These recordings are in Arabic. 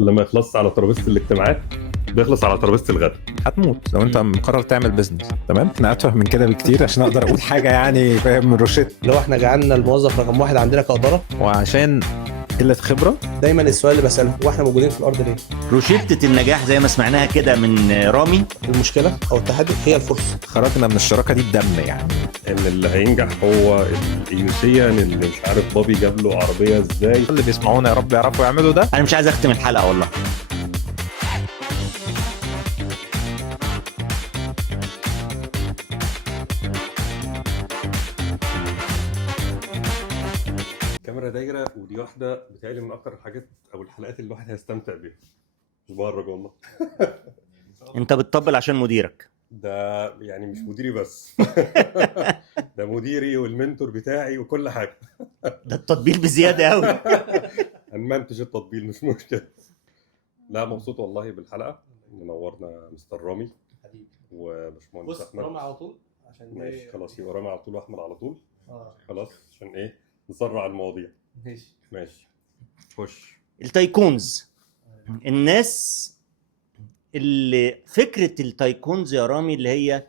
لما يخلص على ترابيزه الاجتماعات بيخلص على ترابيزه الغداء. هتموت لو انت مقرر تعمل بيزنس. تمام، انا اتفه من كده بكتير عشان اقدر اقول حاجه يعني فاهم من روشيت. لو احنا جعلنا الموظف رقم واحد عندنا كإدارة، وعشان قله خبره دايما السؤال اللي بسأله هو احنا موجودين في الأرض ليه؟ روشتة النجاح زي ما سمعناها كده من رامي. المشكلة أو التحدي هي الفرصة. خرجنا من الشراكه دي بدم يعني. ان اللي هينجح هو الايوسيان اللي مش عارف بابي جاب له عربيه ازاي. اللي بيسمعونا يا رب يعرفوا يعملوا ده. انا مش عايز اختم الحلقة والله. كاميرا دايره، ودي واحده بتهيألي من اكتر الحاجات او الحلقات اللي الواحد هيستمتع بيها. مش بهرج والله. انت بتطبل عشان مديرك. ده يعني مش مديري بس. ده مديري والمنتور بتاعي وكل حاجه. ده التطبيل بزيادة قوي. هنمنتج التطبيل مش مشكله. لا مبسوط والله بالحلقه. منورنا مستر رامي وباشمهندس احمد. رامي على طول عشان ماشي خلاص، يبقى رامي على طول واحمد على طول. اه خلاص عشان ايه نسرع المواضيع. ماشي. خش. التايكونز، الناس اللي فكرة التايكونز يا رامي اللي هي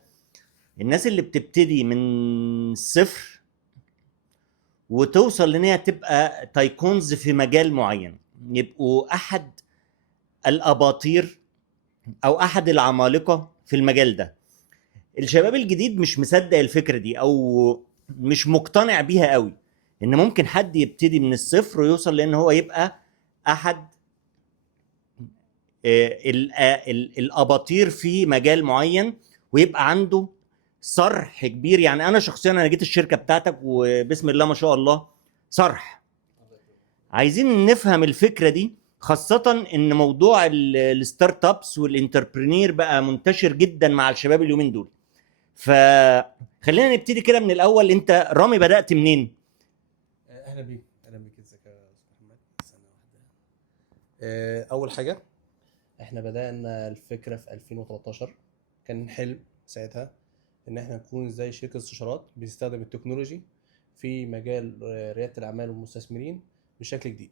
الناس اللي بتبتدي من الصفر وتوصل لان هي تبقى تايكونز في مجال معين، يبقوا احد الاباطير او احد العمالقة في المجال ده. الشباب الجديد مش مصدق الفكرة دي او مش مقتنع بيها قوي، ان ممكن حد يبتدي من الصفر ويوصل لان هو يبقى احد الاباطير في مجال معين ويبقى عنده صرح كبير. يعني انا شخصيا انا جيت الشركة بتاعتك وبسم الله ما شاء الله صرح. عايزين نفهم الفكرة دي، خاصة ان موضوع الستارت ابس والانتربرينير بقى منتشر جدا مع الشباب اليومين دول. فخلينا نبتدي كده من الاول. انت رامي بدأت منين؟ اهلا بيك ازيك يا استاذ محمد. ثانيه واحده. اول حاجه احنا بدأنا الفكره في 2013. كان حلم ساعتها ان احنا نكون زي شركه استشارات بتستخدم التكنولوجي في مجال رياده الاعمال والمستثمرين بشكل جديد.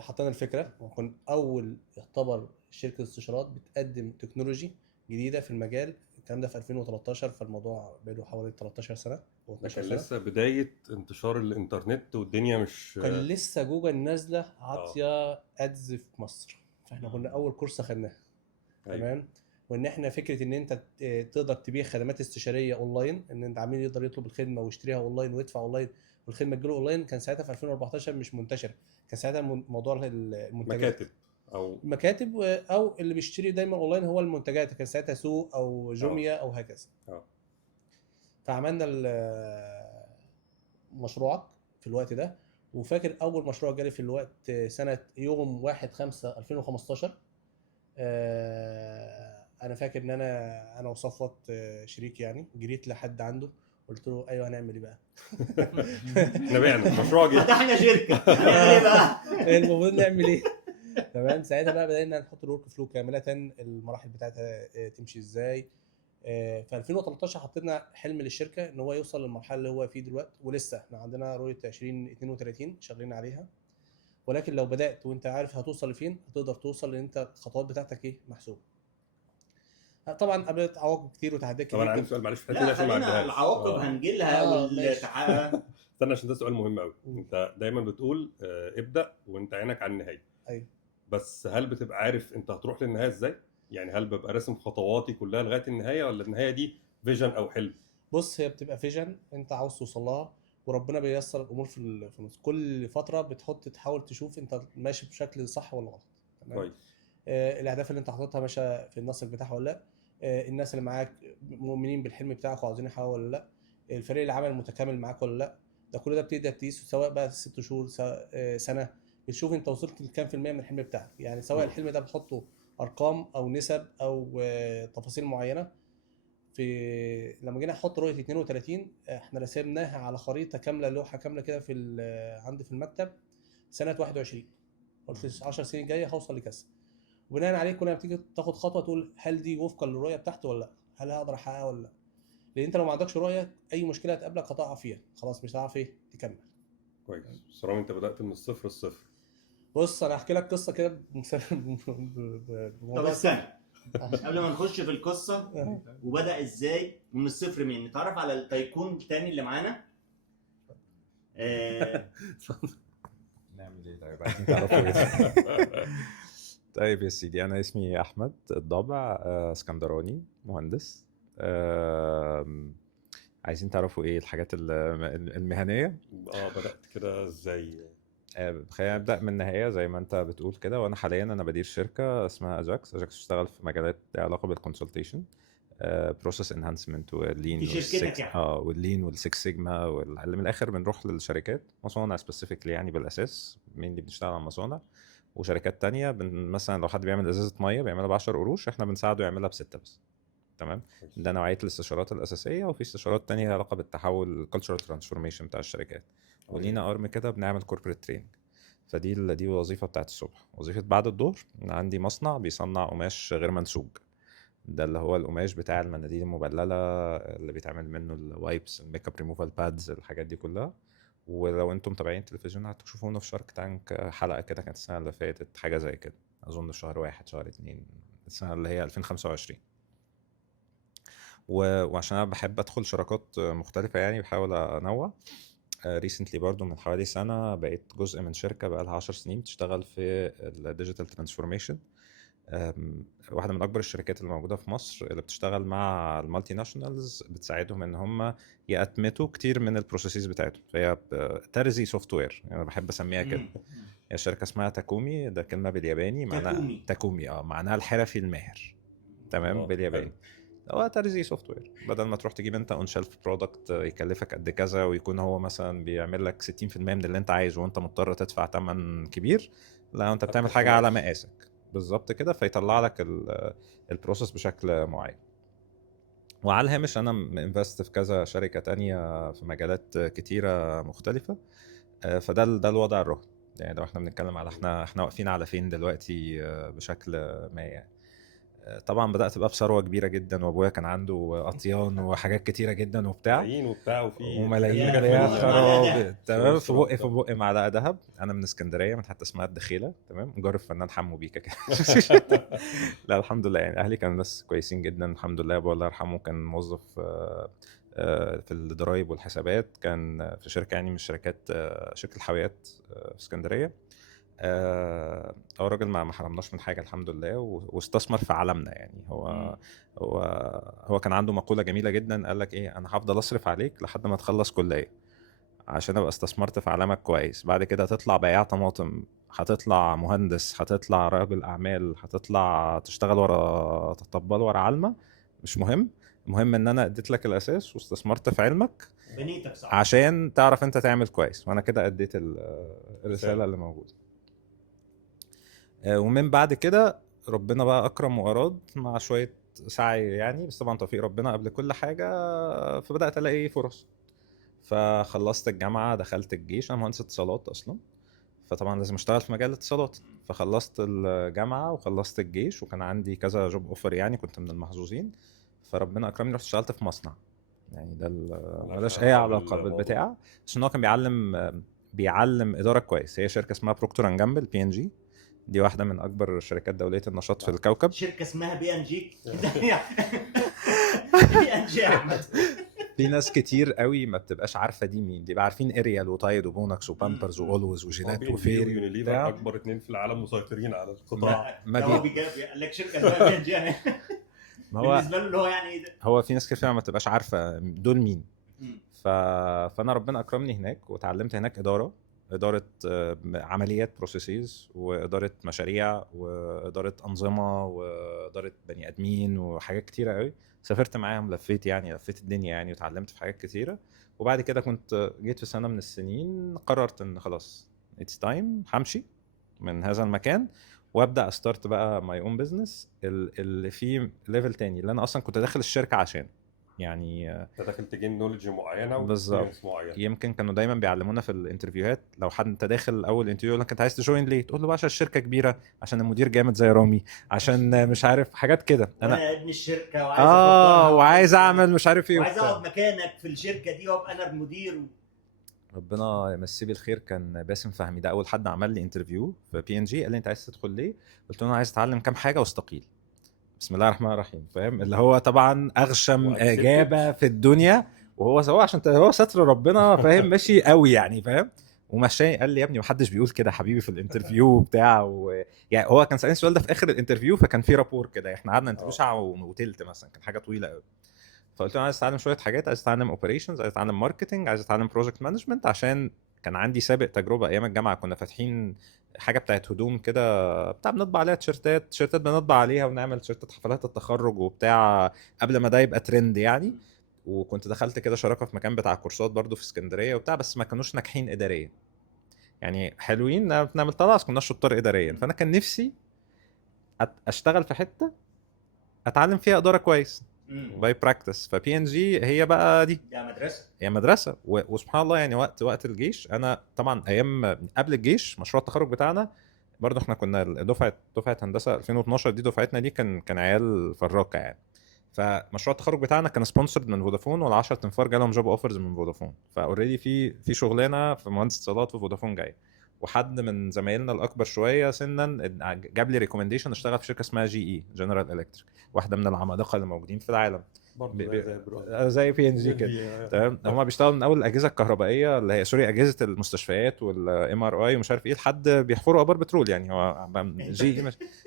حطينا الفكره وكنا اول يعتبر شركه استشارات بتقدم تكنولوجي جديده في المجال. الكلام ده في 2013، فالموضوع بقاله حوالي 13 سنه او 12 كان سنه. لسه بداية انتشار الانترنت والدنيا مش كان لسه جوجل نازله عاطيه ادز في مصر، فاحنا كنا اول كورس خدناه. أيوة. تمام. وان احنا فكره ان انت تقدر تبيع خدمات استشاريه اونلاين، ان انت عميل يقدر يطلب الخدمه ويشتريها اونلاين ويدفع اونلاين والخدمه تجيله اونلاين، كان ساعتها في 2014 مش منتشر. كان ساعتها موضوع المنتجات مكاتب او مكاتب او اللي بيشتري دايما اونلاين هو المنتجات. كان ساعتها سوق او جوميا او هكذا. فعملنا مشروعك في الوقت ده. وفاكر اول مشروع جالي في الوقت سنه يوم 1/5/2015. انا فاكر ان انا وصفوت شريك يعني جريت لحد عنده قلت له ايوه هنعمل ايه بقى؟ نبيعنا مشروع جديد. فتحنا شركة. هنعمل ايه بقى؟ المفروض نعمل ايه؟ تمام. ساعتها بقى بدأنا نحط الورك فلو كاملة، المراحل بتاعتها تمشي ازاي. في 2013 حطينا حلم للشركة ان هو يوصل للمرحلة اللي هو فيه دلوقتي، ولسه احنا عندنا رؤية 2032 شغالين عليها. ولكن لو بدأت وانت عارف هتوصل لفين هتقدر توصل، لان انت الخطوات بتاعتك ايه محسوبة. طبعا قابلت عواقب كتير وتحديات كتير. طبعا عندي سؤال معلش في الحته دي لا عشان ما خلينا عدهاش. العواقب هنجيلها ماشي. استنى عشان ده سؤال مهم قوي. انت دايما بتقول ابدأ وانت عينك على النهايه. ايوه. بس هل بتبقى عارف انت هتروح للنهايه ازاي؟ يعني هل ببقى راسم خطواتي كلها لغايه النهايه، ولا النهايه دي فيجن او حلم؟ بص، هي بتبقى فيجن انت عاوز توصل لها، وربنا بييسر الامور في النص. كل فتره بتحط تحاول تشوف انت ماشي بشكل صح ولا غلط. تمام. كويس. الاهداف اللي انت حاططها ماشيه في النسق بتاعها ولا لا. الناس اللي معاك مؤمنين بالحلم بتاعك وعاوزين يحققوا ولا لا. الفريق العمل متكامل معاك ولا لا. ده كل ده بتقدر تقيسه، سواء بقى 6 شهور سواء سنه. بتشوف انت وصلت لكام في المية من الحلم بتاعك. يعني سواء الحلم ده بتحطه ارقام او نسب او تفاصيل معينه. في لما جينا نحط رؤيه 32 احنا رسمناها على خريطه كامله، لوحه كامله كده في عندي في المكتب سنه 21. قلت 10 سنين الجايه هوصل لكذا. وبناء عليه كنا بتيجي تاخد خطوه تقول هل دي وفقا للرؤيه بتاعتي ولا لا، هل هقدر احققها ولا لا. لان انت لو ما عندكش رؤيه اي مشكله هتقابلك هتقع فيها، خلاص مش هتعرف ايه تكمل. كويس. بس رغم انت بدات من الصفر. بص انا هحكي لك قصه كده طب بموضوع استنى قبل ما نخش في القصه وبدا ازاي ومن الصفر مين، نتعرف على التايكون التاني اللي معانا. نعمل ايه طيب؟ عايزين تعرفوا ايه؟ طيب يا سيدي، انا اسمي احمد الضبع، اسكندراني، مهندس. عايزين تعرفوا ايه الحاجات المهنيه؟ بدأت كده ازاي؟ خلينا نبدا من النهايه زي ما انت بتقول كده. وانا حاليا بدير شركه اسمها اجاكس. بتشتغل في مجالات ليها علاقه بالكونسلتيشن، بروسيس انهانسمنت واللين دي شركتك يعني؟ واللين والسكس سيجما من الاخر بنروح للشركات، مصانع سبيسيفيكلي يعني بالاساس، مين اللي بنشتغل على مصانع، وشركات تانية مثلا لو حد بيعمل ازازه ميه بيعملها ب 10 قروش، احنا بنساعده يعملها ب6 بس. تمام. ده نوعيه الاستشارات الاساسيه. وفي استشارات تانية لها علاقه بالتحول الكالتشرال ترانسفورميشن بتاع الشركات. ولينا ارم كده بنعمل كوربريت تريننج. دي الوظيفه بتاعت الصبح. وظيفه بعد الظهر عندي مصنع بيصنع قماش غير منسوج، ده اللي هو القماش بتاع المناديل المبلله اللي بيتعمل منه الوايبس، الميك اب ريموفال بادز، الحاجات دي كلها. ولو انتم متابعين التلفزيون هتشوفونا في شارك تانك، حلقه كده كانت السنه اللي فاتت، حاجه زي كده، اظن في شهر 1 شهر 2 السنه اللي هي 2025. وعشان انا بحب ادخل شراكات مختلفه يعني بحاول انوع. ريسنتلي برضو من حوالي سنه بقيت جزء من شركه بقى لها 10 سنين بتشتغل في الديجيتال ترانسفورميشن. واحده من اكبر الشركات اللي موجوده في مصر اللي بتشتغل مع المالتي ناشونالز، بتساعدهم ان هم يأتمتوا كتير من البروسيسز بتاعتهم. فهي ترزي سوفت وير، يعني انا بحب اسميها كده. هي شركه اسمها تاكومي، ده كلمه بالياباني معناها تاكومي، معناها الحرفي الماهر. تمام. بالياباني هو ترزي سوفت وير. بدل ما تروح تجيب انت اون شيلف برودكت يكلفك قد كذا ويكون هو مثلا بيعمل لك 60% من اللي انت عايزه وانت مضطر تدفع ثمن كبير، لا انت بتعمل حاجه على مقاسك بالظبط كده، فيطلع لك البروسيس بشكل معين. وعلى الهامش انا انفست في كذا شركه تانية في مجالات كتيره مختلفه. فده الوضع الراهن. يعني لو احنا بنتكلم على احنا واقفين على فين دلوقتي بشكل ما يعني. طبعا بدات بقى بثروه كبيره جدا، وابويا كان عنده اطيان وحاجات كتيره جدا وبتاع، ملايين وبتاع، وفي وملايين حاجات يا جت من خراب. تمام. في سويسرا بقي معلقه ذهب. انا من اسكندريه، من حتى اسمها الدخيله. تمام. مجرب فنان حمو بيكا كده. لا الحمد لله، يعني اهلي كانوا ناس كويسين جدا الحمد لله. ابويا الله يرحمه كان موظف في الضرايب والحسابات، كان في شركه يعني من الشركات، شركه الحاويات في اسكندريه. هو راجل ما حرمناش من حاجه الحمد لله، واستثمر في عالمنا. يعني هو كان عنده مقوله جميله جدا، قال لك ايه: انا هفضل اصرف عليك لحد ما تخلص كليه، عشان ابقى استثمرت في عالمك كويس. بعد كده هتطلع بياع طماطم، هتطلع مهندس، هتطلع راجل اعمال، هتطلع تشتغل ورا تطبل ورا علمه، مش مهم. المهم ان انا اديت لك الاساس واستثمرت في علمك، بنيتك صح، عشان تعرف انت تعمل كويس. وانا كده اديت الرساله اللي موجوده. ومن بعد كده ربنا بقى اكرم واراد مع شويه سعي يعني، بس طبعا توفيق ربنا قبل كل حاجه. فبدات الاقي فرص. فخلصت الجامعه، دخلت الجيش. انا مهندس اتصالات اصلا، فطبعا لازم اشتغل في مجال الاتصالات. فخلصت الجامعه وخلصت الجيش، وكان عندي كذا جوب اوفر يعني، كنت من المحظوظين. فربنا اكرمني، رحت اشتغلت في مصنع. يعني ده ملوش اي علاقه بالبتاع، عشان هو كان بيعلم اداره كويس. هي شركه اسمها بروكتور اند جامبل PNG، دي واحده من اكبر شركات دوليه النشاط في الكوكب. شركه اسمها BNG. BNG يا احمد. في ناس كتير قوي ما بتبقاش عارفه دي مين. بيبقى عارفين اريال وتايد وبونكس وبامبرز واولويز وجيلات وفيري ويونيليفر، اكبر 2 في العالم مسيطرين على القطاع. هو قال لك شركه اسمها BNG يعني. بالنسبه له اللي هو يعني ايه ده؟ هو في ناس كتير ما تبقاش عارفه دول مين. فانا ربنا اكرمني هناك، وتعلمت هناك اداره عمليات بروسيسز، واداره مشاريع، واداره انظمه، واداره بني ادمين، وحاجات كتيره قوي. سافرت معاهم، لفيت الدنيا يعني، وتعلمت في حاجات كتيره. وبعد كده كنت جيت في سنه من السنين قررت ان خلاص اتس تايم، همشي من هذا المكان وابدا استارت بقى ماي اون بزنس اللي فيه ليفل تاني، اللي انا اصلا كنت داخل الشركه عشان يعني انت داخل تجين نولج معينه بالظبط. معينه. يمكن كانوا دايما بيعلمونا في الانترفيوهات، لو حد انت داخل اول انترفيو يقول لك انت عايز تجوين ليه، تقول له بقى عشان الشركه كبيره، عشان المدير جامد زي رامي، عشان مش عارف حاجات كده. انا ابن الشركه وعايز وعايز اعمل مش عارف ايه، وعايز اقعد مكانك في الشركه دي وابقى انا المدير. ربنا يمسيه بالخير، كان باسم فهمي ده اول حد عمل لي انترفيو في PNG. قال لي انت عايز تدخل ليه؟ قلت له انا عايز اتعلم كام حاجه واستقيل. بسم الله الرحمن الرحيم، فاهم اللي هو طبعا اغشم وaccepted. اجابه في الدنيا، وهو سواء عشان هو ستر ربنا فاهم ماشي قوي يعني فاهم. ومشاني قال لي يا ابني محدش بيقول كده يا حبيبي في الانترفيو بتاع يعني هو كان سألني السؤال ده في اخر الانترفيو، فكان في رابور كده، احنا قعدنا انترفيو ساعه وتلت مثلا، كان حاجه طويله قوي. فقلت له عايز اتعلم شويه حاجات، عايز اتعلم اوبريشنز، عايز اتعلم ماركتنج، عايز اتعلم بروجكت مانجمنت، عشان كان عندي سابق تجربه ايام الجامعه. كنا فاتحين حاجه بتاعت هدوم كده بتاع بنطبع عليها تيشرتات بنطبع عليها ونعمل تيشرتات حفلات التخرج وبتاع، قبل ما ده يبقى ترند يعني. وكنت دخلت كده شراكه في مكان بتاع كورسات برضو في اسكندريه وبتاع، بس ما كانوش ناجحين اداريا يعني، حلوين نعمل طلع، بس كناش شطار اداريا. فانا كان نفسي اشتغل في حته اتعلم فيها اداره كويس باي براكتس. فPNG هي بقى دي ده مدرسه. هي مدرسه وسبحان الله يعني وقت الجيش، انا طبعا ايام قبل الجيش مشروع التخرج بتاعنا برضه احنا كنا دفعه هندسه 2012 دي دفعتنا دي كان عيال فراقه يعني. فمشروع التخرج بتاعنا كان سبونسرد من فودافون، وال10 تنفار جالهم جوب اوفرز من فودافون، فاوريدي في شغلانه في مهندس اتصالات في فودافون جاي. وحد من زمايلنا الاكبر شويه سنا جاب لي ريكومنديشن اشتغل في شركه اسمها GE جنرال الكتريك، واحده من العمالقه اللي موجودين في العالم زي PNG كده تمام. هم بيشتغلوا من اول الاجهزه الكهربائيه اللي هي سوري اجهزه المستشفيات والMRI ومش عارف ايه، لحد بيحفروا ابار بترول يعني. هو GE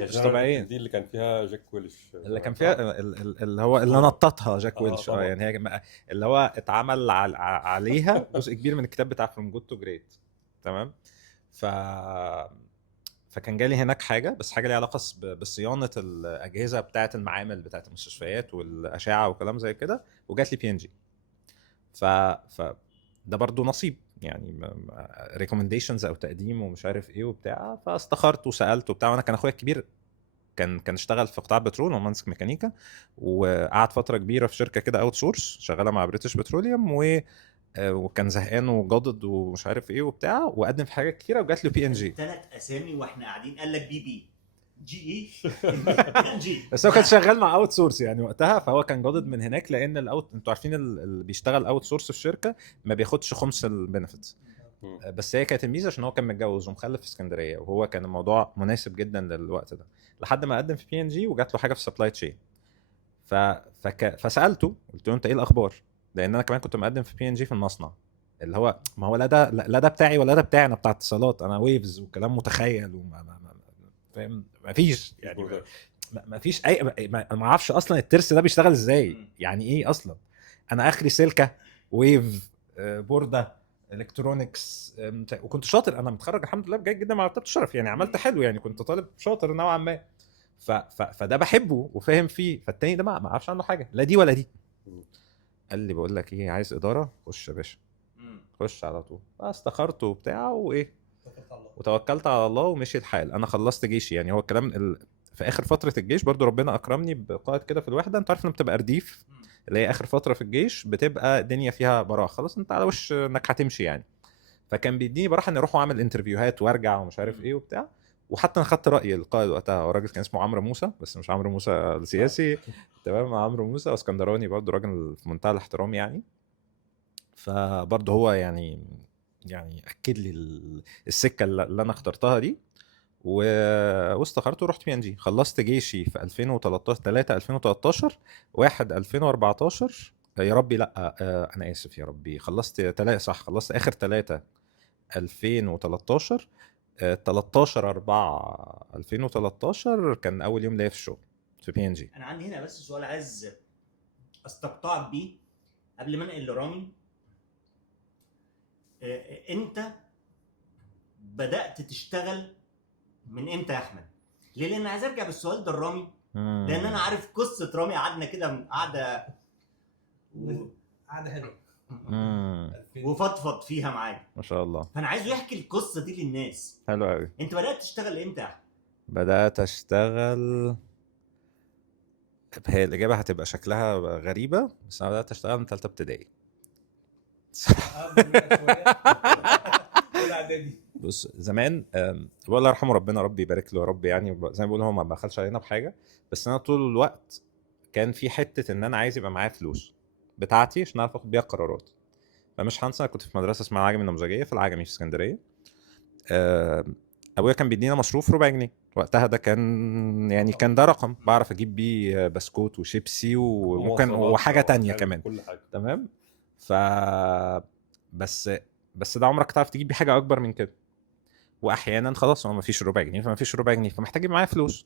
مش طبيعيين. دي اللي كان فيها جاك ويلش، اللي كان فيها اللي هو اللي نططها جاك ويلش طبعاً. يعني هي اللي هو اتعمل عليها جزء كبير من الكتاب بتاع From Good to Great تمام. فكان جالي هناك حاجه، بس حاجه ليها علاقه بصيانه الاجهزه بتاعه المعامل بتاعه المستشفيات والاشعه وكلام زي كده، وجات لي PNG. ده برضو نصيب يعني، ريكومنديشنز او تقديم ومش عارف ايه وبتاع. فاستخرت وسالت وبتاع، وانا كان اخويا الكبير كان اشتغل في قطاع بترول ومهندس ميكانيكا، وقعد فتره كبيره في شركه كده اوت سورس شغاله مع بريتش بتروليوم، وكان زهقان وجادد ومش عارف ايه وبتاع، وقدم في حاجات كتيره وجات له PNG. 3 اسامي واحنا قاعدين قال لك GE PNG. بس هو كان شغال مع اوت سورس يعني وقتها، فهو كان جادد من هناك، لان انتوا عارفين اللي بيشتغل اوت سورس في الشركه ما بياخدش خمس البنفيتس. بس هي كانت الميزه عشان هو كان متجوز ومخلف في اسكندريه، وهو كان الموضوع مناسب جدا للوقت ده، لحد ما قدم في PNG وجات له حاجه في سبلاي تشين. فسالته قلت له انت ايه الاخبار، لان انا كمان كنت مقدم في PNG في المصنع، اللي هو ما هو لا ده بتاعي ولا ده بتاعي، انا بتاع اتصالات، انا ويفز وكلام متخيل فاهم، ما فيش يعني ما فيش اي ما اعرفش اصلا الترس ده بيشتغل ازاي، يعني ايه اصلا. انا اخري سلكه ويف بورده الكترونكس، وكنت شاطر، انا متخرج الحمد لله جيد جدا مع مرتبه الشرف يعني، عملت حلو يعني، كنت طالب شاطر نوعا ما. فده بحبه وفاهم فيه. فالتاني ده ما اعرفش عنه حاجه، لا دي ولا دي. قال لي بقول لك ايه، عايز اداره خش يا باشا، خش على طول. استخرت وبتاع وايه وتوكلت على الله ومشي الحال. انا خلصت جيشي يعني، هو الكلام في اخر فتره الجيش برضو ربنا اكرمني بقائد كده في الوحده، انت عارف انه بتبقى رديف، اللي هي اخر فتره في الجيش بتبقى الدنيا فيها براح، خلاص انت على وش انك هتمشي يعني. فكان بيديني براحه اني اروح واعمل انترفيوهات وارجع ومش عارف ايه وبتاع. وحتى انا خدت راي القائد وقتها، هو راجل كان اسمه عمرو موسى، بس مش عمرو موسى السياسي تمام، عمرو موسى اسكندراني برضو، راجل في منتهى الاحترام يعني. فبرضه هو يعني اكد لي السكه اللي انا اخترتها دي، واستخرت ورحت PNG. خلصت جيشي في 2013 3 2013 1 2014 يا ربي لا انا اسف يا ربي، خلصت 3 صح، خلصت اخر 3 2013 13 4 2013 كان اول يوم ليا في الشغل في PNG. انا عندي هنا بس سؤال عايز استقطعك بيه قبل ما انقل لرامي. انت بدأت تشتغل من امتى يا احمد؟ ليه؟ لان عايز ارجع بالسؤال ده لرامي، لان انا عارف قصه رامي، قعدنا كده قعده حلوه وفضفض فيها معايا ما شاء الله. فانا عايزه يحكي القصه دي للناس. حلو قوي. انت بدأت تشتغل امتى يا احمد؟ بدأت اشتغل، هي الإجابة هتبقى شكلها غريبة، بس أنا بدأت أشتغل من 3 ابتدائي. بص زمان الله يرحمه ربنا ربي يبارك له يا رب يعني، زي ما بيقولوا هو ما بخلش علينا بحاجة، بس أنا طول الوقت كان في حتة إن أنا عايز يبقى معايا فلوس بتاعتي عشان أعرف آخد بيها قرارات. فمش هنسى كنت في مدرسه اسمها العجمي النموذجيه في العجمي في اسكندريه. ابويا كان بيدينا مصروف ربع جنيه وقتها، ده كان يعني كان ده رقم بعرف اجيب بيه بسكوت وشيبسي وممكن مواصلات وحاجه تانية وحاجة، كمان. كل حاجه. تمام. ف بس بس ده عمرك تعرف تجيب بيه حاجه اكبر من كده. واحيانا خلاص هو مفيش ربع جنيه فما فيش ربع جنيه، فمحتاج يبقى معايا فلوس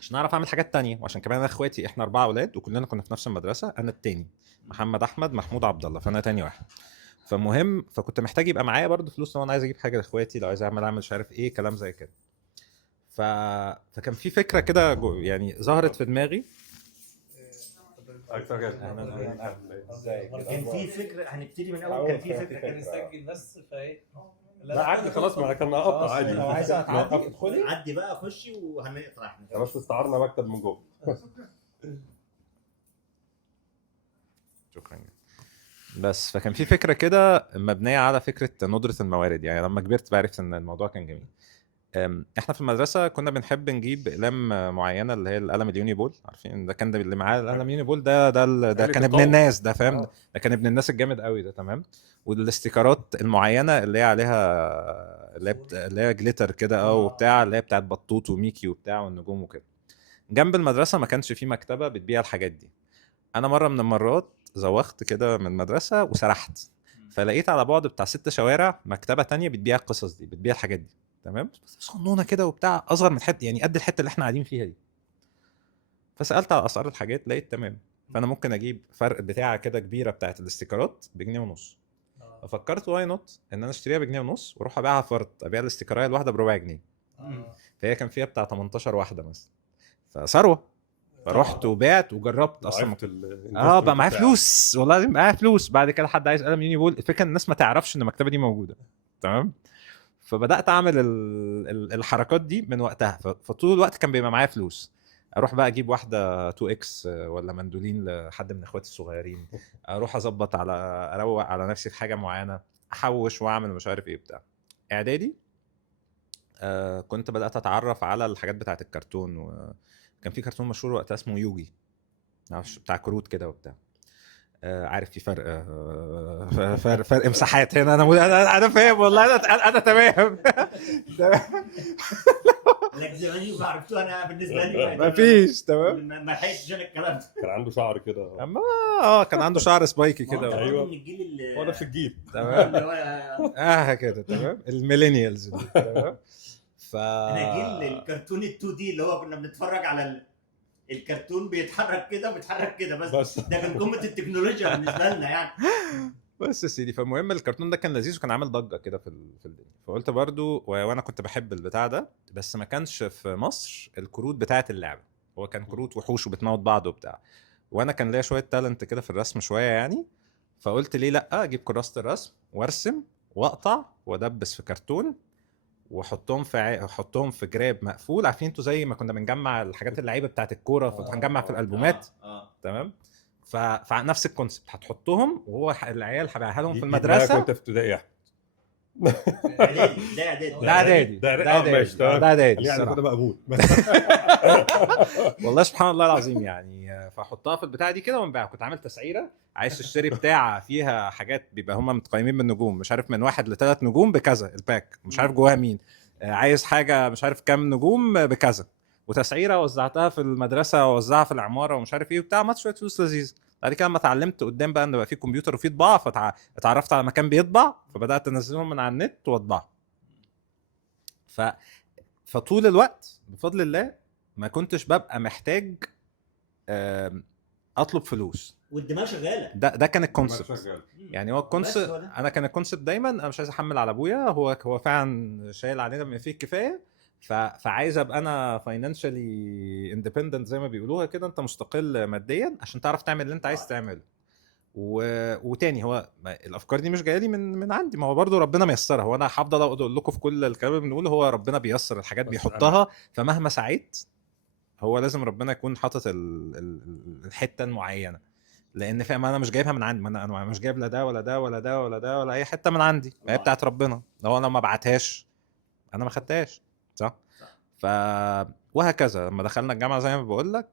عشان اعرف اعمل حاجات تانية. وعشان كمان انا اخواتي احنا 4 اولاد وكلنا كنا في نفس المدرسه، انا التاني، محمد احمد محمود عبد الله، فانا تاني واحد. فمهم فكنت محتاج يبقى معايا برضو فلوس لو انا عايز اجيب حاجه لاخواتي، لو عايز اعمل مش عارف ايه كلام زي كده. ف... فكان في فكره كده يعني ظهرت في دماغي. اكتر كان في فكره هنبتدي من اول، كان في فكره كده. نسجل بس فايه. لا عادي خلاص، ما كان هقطع عادي. لو عايزه تعدي ادخلي. عدي بقى خشي وهنقطع احنا. بس استعرنا مكتب من جوه. شكرا جدا. بس فكان في فكره كده مبنيه على فكره ندره الموارد. يعني لما كبرت بعرفت ان الموضوع كان جميل. احنا في المدرسه كنا بنحب نجيب اقلام معينه اللي هي القلم اليوني بول، عارفين ده كان اللي معاه القلم يوني بول ده كان ابن الناس ده، فاهم؟ ده كان ابن الناس الجامد قوي ده. تمام. والاستيكرات المعينه اللي هي عليها اللي هي جليتر كده او بتاع، اللي هي بتاعت بطوط وميكي وبتاع والنجوم وكده. جنب المدرسه ما كانش في مكتبه بتبيع الحاجات دي. انا مره من المرات زوخت كده من المدرسه وسرحت، فلقيت على بعد بتاع 6 شوارع مكتبه تانية بتبيع القصص دي، بتبيع الحاجات دي. تمام. بس صغنونه كده وبتاع، اصغر من حته يعني قد الحته اللي احنا قاعدين فيها دي. فسالت على اسعار الحاجات لقيت تمام، فانا ممكن اجيب فرق بتاعه كده كبيره بتاعت الاستيكرات بجنيه ونص. ففكرت واي نوت ان انا اشتريها بجنيه ونص واروح ابيعها فرد، ابيع الاستيكرايه الواحده بربع جنيه. فهي كان فيها بتاع 18 واحده مثلا، فثروه. فرحت وبعت وجربت اصلا. بقى معايا فلوس، والله العظيم معايا فلوس. بعد كده حد عايز قلم يوني بول، الفكره ان الناس ما تعرفش ان المكتبه دي موجوده. تمام. فبدات اعمل الحركات دي من وقتها. فطول الوقت كان بيبقى معايا فلوس، اروح بقى اجيب واحده 2 اكس ولا مندولين لحد من اخواتي الصغيرين، اروح اظبط على اروق على نفسي في حاجه معينه، احوش واعمل مش عارف ايه بتاع. اعدادي كنت بدات اتعرف على الحاجات بتاعه الكرتون. وكان في كرتون مشهور وقتها اسمه يوجي، بتاع كروت كده وبتاع. عارف في فرق مساحات هنا. انا فاهم والله. انا تمام. لك زماني وعرفتوها. انا بالنسبه لي ما فيش. تمام. ما لحقتش انا الكلام ده. كان عنده شعر كده. اما كان عنده شعر سبايكي كده. أيوة. من الجيل اللي هو نفس الجيل. تمام. اللي هو كده. تمام. الميلينيالز دي. تمام. انا جيل الكرتون ال2 دي اللي هو كنا بنتفرج على الكرتون بيتحرك كده وبيتحرك كده بس ده كان قمه التكنولوجيا بالنسبه لنا يعني. بس يا سيدي، فالمهم الكرتون ده كان لذيذ وكان عامل ضجه كده في الدنيا. فقلت برضو وانا كنت بحب البتاع ده، بس ما كانش في مصر الكروت بتاعه اللعبه. هو كان كروت وحوش وبتموت بعض وبتاع، وانا كان ليا شويه تالنت كده في الرسم شويه يعني. فقلت ليه لا اجيب كراسه الرسم وارسم واقطع وادبس في كرتون واحطهم احطهم في جراب مقفول. عارفين انتوا زي ما كنا بنجمع الحاجات اللعيبه بتاعه الكوره فبنجمع في الالبومات. تمام. فنفس الكونسبت هتحطهم، وهو العيال هبيعها لهم في المدرسه. كنت في ابتدائي. ده اعدادي يعني كده مقبول. والله سبحان الله العظيم يعني. فاحطها في البتاعه دي كده ونبيعها. كنت عامل تسعيره، عايز تشتري بتاعه فيها حاجات بيبقى هم متقيمين بالنجوم، مش عارف من 1 ل3 نجوم بكذا الباك، مش عارف جواها مين. عايز حاجه مش عارف كام نجوم بكذا، وتسعيره وزعتها في المدرسه ووزعها في العماره ومش عارف ايه وبتاع. ما شويه فلوس لذيذ. بعد كده لما اتعلمت قدام بقى ان بقى في كمبيوتر وفي طباعه، فتعرفت على مكان بيطبع، فبدات انزلهم من على النت واطبعهم. فطول الوقت بفضل الله ما كنتش ببقى محتاج اطلب فلوس، والدماغ شغاله. ده كان الكونسبت. يعني هو الكونسبت، انا كان الكونسبت دايما انا مش عايز احمل على ابويا، هو فعلا شايل علينا بما فيه الكفايه. فعايز ابقى انا فاينانشالي اندبندنت زي ما بيقولوها كده، انت مستقل ماديا عشان تعرف تعمل اللي انت عايز تعمله. وتاني هو الافكار دي مش جايه لي من عندي، ما هو برضو ربنا ميسرها. هو انا هفضل اقول لكم في كل الكلام اللي بنقوله هو ربنا بيسر الحاجات بيحطها. فمهما سعيت هو لازم ربنا يكون حاطط الحته المعينه، لان فاهم انا مش جايبها من عندي. ما انا مش جايب لا ده ولا ده ولا ده ولا ده ولا اي حته من عندي، هي بتاعت ربنا. لو انا ما بعتهاش انا ما خدتهاش، صح. وهكذا. لما دخلنا الجامعه زي ما بقول لك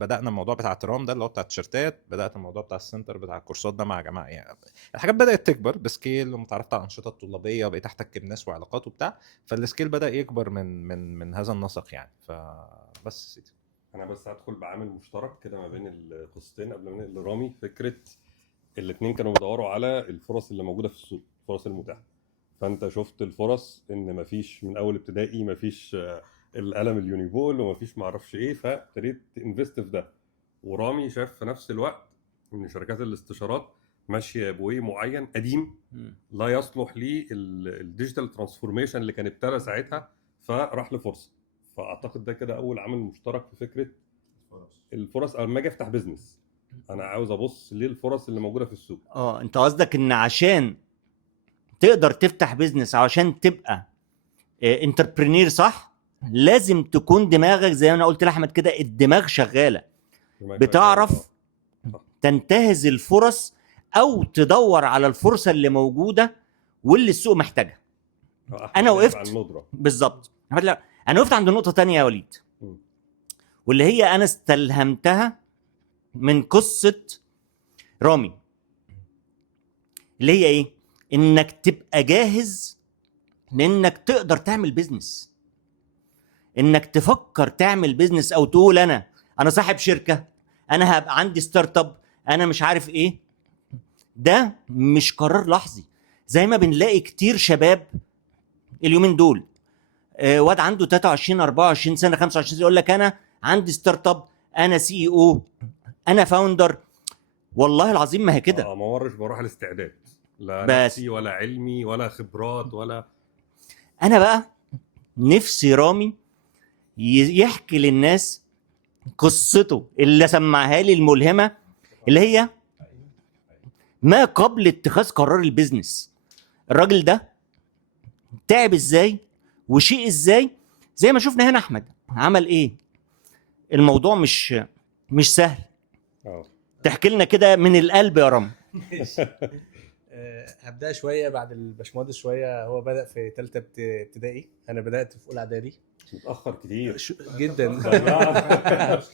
بدانا الموضوع بتاع الترام ده اللي هو بتاع التيشيرتات، بدات الموضوع بتاع السنتر بتاع الكورسات ده مع جماعه يعني. الحاجات بدات تكبر بسكيل، ومتعرفت على الانشطه الطلابيه وبقيت احتك بناس وعلاقات وبتاع، فالسكيل بدا يكبر من هذا النسق يعني. فبس سيدي. انا بس هدخل بعامل مشترك كده ما بين القصتين قبل ما ننقل لرامي. فكره الاثنين كانوا بيدوروا على الفرص اللي موجوده في السوق، الفرص المتاحه. فانت شفت الفرص ان مفيش من اول ابتدائي مفيش القلم اليونيبول ومفيش معرفش ايه، فابتديت انفست في ده. ورامي شاف في نفس الوقت ان شركات الاستشارات ماشيه بوي معين قديم لا يصلح ليه الديجيتال ترانسفورميشن اللي كان ابتدى ساعتها، فراح لفرصه. فاعتقد ده كده اول عامل مشترك في فكره الفرص. اما اجي افتح بيزنس انا عاوز ابص ليه الفرص اللي موجوده في السوق. انت قصدك ان عشان تقدر تفتح بيزنس، عشان تبقى انتربرينير صح، لازم تكون دماغك زي ما انا قلت لاحمد كده، الدماغ شغاله، بتعرف تنتهز الفرص او تدور على الفرصه اللي موجوده واللي السوق محتاجها. انا وقفت بالظبط. انا وقفت عند نقطه تانية يا وليد، واللي هي انا استلهمتها من قصه رامي، اللي هي ايه؟ انك تبقى جاهز لانك تقدر تعمل بيزنس، انك تفكر تعمل بيزنس او تقول انا صاحب شركه، انا هبقى عندي ستارت اب، انا مش عارف ايه. ده مش قرار لحظي زي ما بنلاقي كتير شباب اليومين دول، واد عنده 23 24 سنه 25 سنه يقول لك انا عندي ستارت اب، انا سي او، انا فاوندر. والله العظيم ما هي كده. ما ورش بروح الاستعداد، لا بس نفسي ولا علمي ولا خبرات ولا. انا بقى نفسي رامي يحكي للناس قصته اللي سمعها لي الملهمه، اللي هي ما قبل اتخاذ قرار البيزنس. الراجل ده تعب ازاي وشيء ازاي، زي ما شفنا هنا احمد عمل ايه. الموضوع مش سهل. تحكي لنا كده من القلب يا رامي. هبدأ شويه بعد الباشمهندس شويه. هو بدأ في ثالثه ابتدائي، انا بدأت في اولى اعدادي. متاخر كتير جدا. مش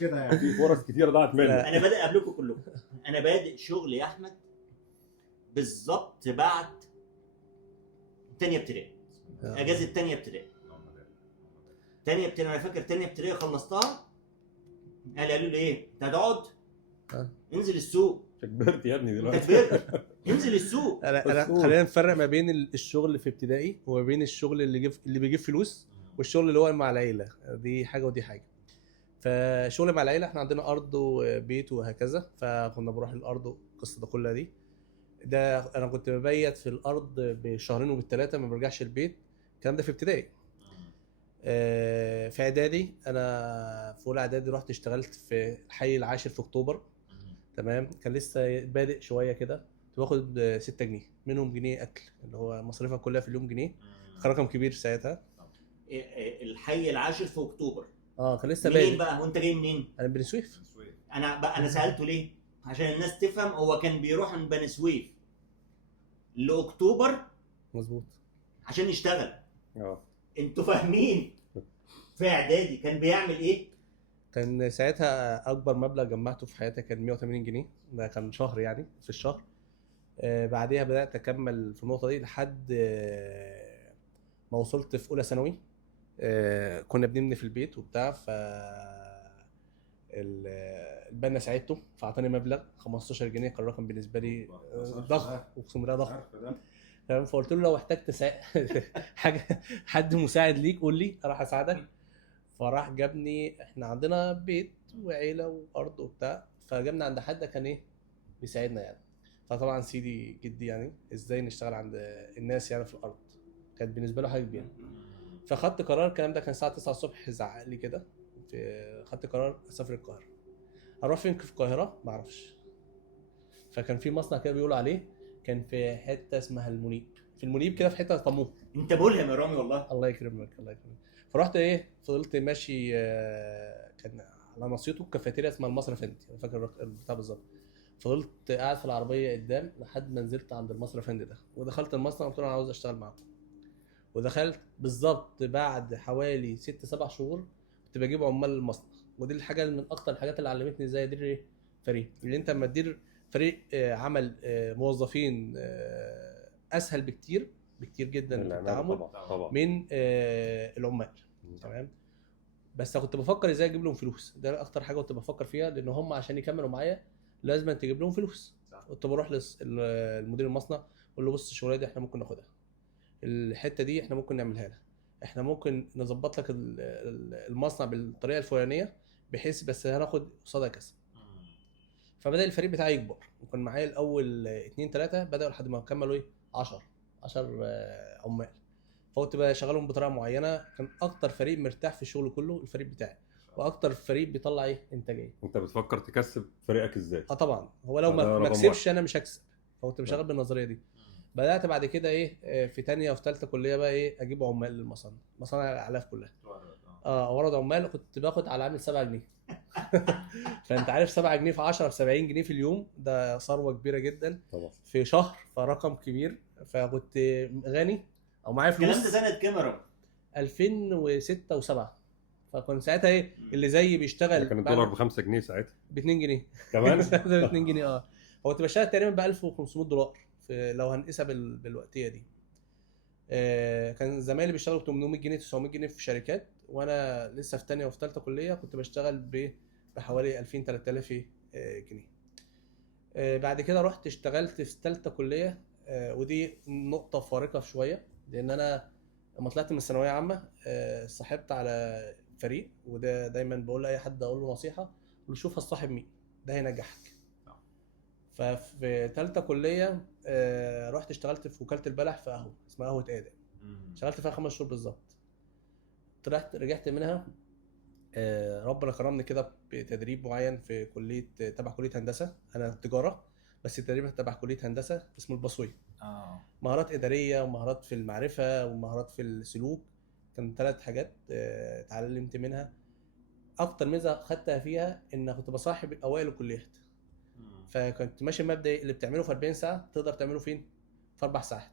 كده يعني، في فرص كتير ضاعت مني. انا بادئ قبلكم كلكم. انا بادئ شغل يا احمد بالظبط بعد تانية ابتدائي، اجازه تانية ابتدائي. انا فاكر تانية ابتدائي خلصتها، قالوا لي ايه انت هتقعد؟ انزل السوق. كبرت يا ابني دلوقتي. كبرت، انزل السوق. انا خلينا نفرق ما بين الشغل في ابتدائي وما بين الشغل اللي بيجيب فلوس والشغل اللي هو مع العيله. دي حاجه ودي حاجه. فشغل مع العيله احنا عندنا ارض وبيت وهكذا، فكنا بروح الارض والقصه ده كلها دي. ده انا كنت ببيت في الارض بشهرين وبالثلاثه ما برجعش البيت. الكلام ده في ابتدائي. في اعدادي، انا في اولى اعدادي رحت اشتغلت في الحي العاشر في اكتوبر. تمام. كان لسه بادئ شويه كده، كنت باخد 6 جنيه منهم جنيه اكل، اللي هو مصاريفها كلها في اليوم جنيه. كان رقم كبير ساعتها. الحي العاشر في اكتوبر. كان لسه بادئ. منين بقى وانت جاي منين؟ انا بني سويف. انا سالته ليه عشان الناس تفهم. هو كان بيروح من بني سويف لاكتوبر مظبوط عشان يشتغل. انتوا فاهمين؟ في اعدادي كان بيعمل ايه؟ كان ساعتها اكبر مبلغ جمعته في حياتي كان 180 جنيه. ده كان شهر يعني، في الشهر. بعديها بدات اكمل في النقطه دي لحد ما وصلت في اولى ثانوي. كنا بنبني في البيت وبتاع، ف البنا ساعدته فاعطاني مبلغ 15 جنيه. كان رقم بالنسبه لي ضخم، اقسم بالله ضخم. تمام. فقلت له لو احتجت حاجه، حد مساعد ليك قول لي اروح اساعدك. فراح جابني، احنا عندنا بيت وعيله وارض وبتاع، فجابنا عند حد كان ايه بيساعدنا يعني. فطبعا سيدي جدي يعني ازاي نشتغل عند الناس يعني في الارض، كانت بالنسبه له حاجه كبيره. فخدت قرار، الكلام ده كان الساعه 9 الصبح، زعق لي كده. خدت قرار اسافر القاهره. اروح فين في القاهره ما اعرفش. فكان في مصنع كده بيقولوا عليه، كان في حته اسمها المنيب. في المنيب كده في حته طموح. انت ملهم يا رامي والله. الله يكرمك الله يكرمك. فرحت ايه، فضلت ماشي. كان على نصيته كافيتيريا اسمها المصرف هندي، انا فاكر البتاع بالظبط. فضلت قاعد في العربيه قدام لحد ما نزلت عند المصرف هندي ده، ودخلت المصنع قلت له انا عاوز اشتغل معاكم. ودخلت بالظبط بعد حوالي 6-7 شهور. كنت بجيب عمال المصنع. ودي الحاجه من اكتر الحاجات اللي علمتني ازاي ادير فريق. اللي انت لما تدير فريق عمل موظفين اسهل بكتير جدا في التعامل طبعا من العمال. تمام. بس كنت بفكر ازاي اجيب لهم فلوس، ده اكتر حاجه كنت بفكر فيها، لان هم عشان يكملوا معايا لازم تجيب لهم فلوس. كنت بروح للمدير المصنع اقول له بص الشغلانه دي احنا ممكن ناخدها، الحته دي احنا ممكن نعملها لها، احنا ممكن نظبط لك المصنع بالطريقه الفلانيه بحيث بس هناخد قصادها كذا. فبدا الفريق بتاعي يكبر، وكان معايا الاول 2 3 بداوا لحد ما كملوا 10 عمال. فكنت بشغلهم بطريقه معينه. كان اكتر فريق مرتاح في الشغل كله الفريق بتاعي، واكتر فريق بيطلع انتاجيه. انت بتفكر تكسب فريقك ازاي؟ طبعا هو لو ده ما رقم كسبش واحد. انا مش هكسب. فكنت بشغل بالنظريه دي. بدات بعد كده في تانية وفي ثالثه كليه بقى اجيب عمال للمصانع، مصانع الاعلاف كلها. ورد عمال كنت باخد على العامل 7 جنيه. فانت عارف 7 جنيه في 10 ب 70 جنيه في اليوم، ده ثروه كبيره جدا طبعا في شهر، فرقم كبير. فكنت غني او معايا فلوس. الكلام ده سنه كام يا رب؟ 2006 و7. فكنت ساعتها اللي زي بيشتغل كان الدولار ب 5 جنيه ساعتها ب 2 جنيه كمان. ب 2 جنيه هو كنت بشتغل تقريبا ب 1500 دولار لو هنقيسها بالوقتيه دي. كان زمايلي بيشتغلوا ب 800 جنيه 900 جنيه في شركات، وانا لسه في ثانيه وفي ثالثه كليه كنت بشتغل بحوالي 2000 3000 جنيه. بعد كده رحت اشتغلت في ثالثه كليه. ودي نقطه فارقه شويه، لان انا لما طلعت من الثانويه عامه صاحبت على فريق. وده دايما بقول لاي حد اقول له نصيحه، اقول له شوف هتصاحب مين، ده هينجحك. ففي ثالثه كليه رحت اشتغلت في وكاله البلح في قهوه اسمها قهوه ادم. اشتغلت فيها 5 شهور بالظبط. رجعت منها. ربنا كرمني كده بتدريب معين في كليه تبع كليه هندسه. انا تجاره بس التدريب تبع كليه هندسه اسمه البصوي. مهارات اداريه ومهارات في المعرفه ومهارات في السلوك. كان 3 حاجات اتعلمت منها. اكتر ميزه خدتها فيها ان كنت بصاحب اوائل الكليات. فكنت ماشي مبدا اللي بتعمله في 40 ساعه تقدر تعمله فين في 4 ساعات.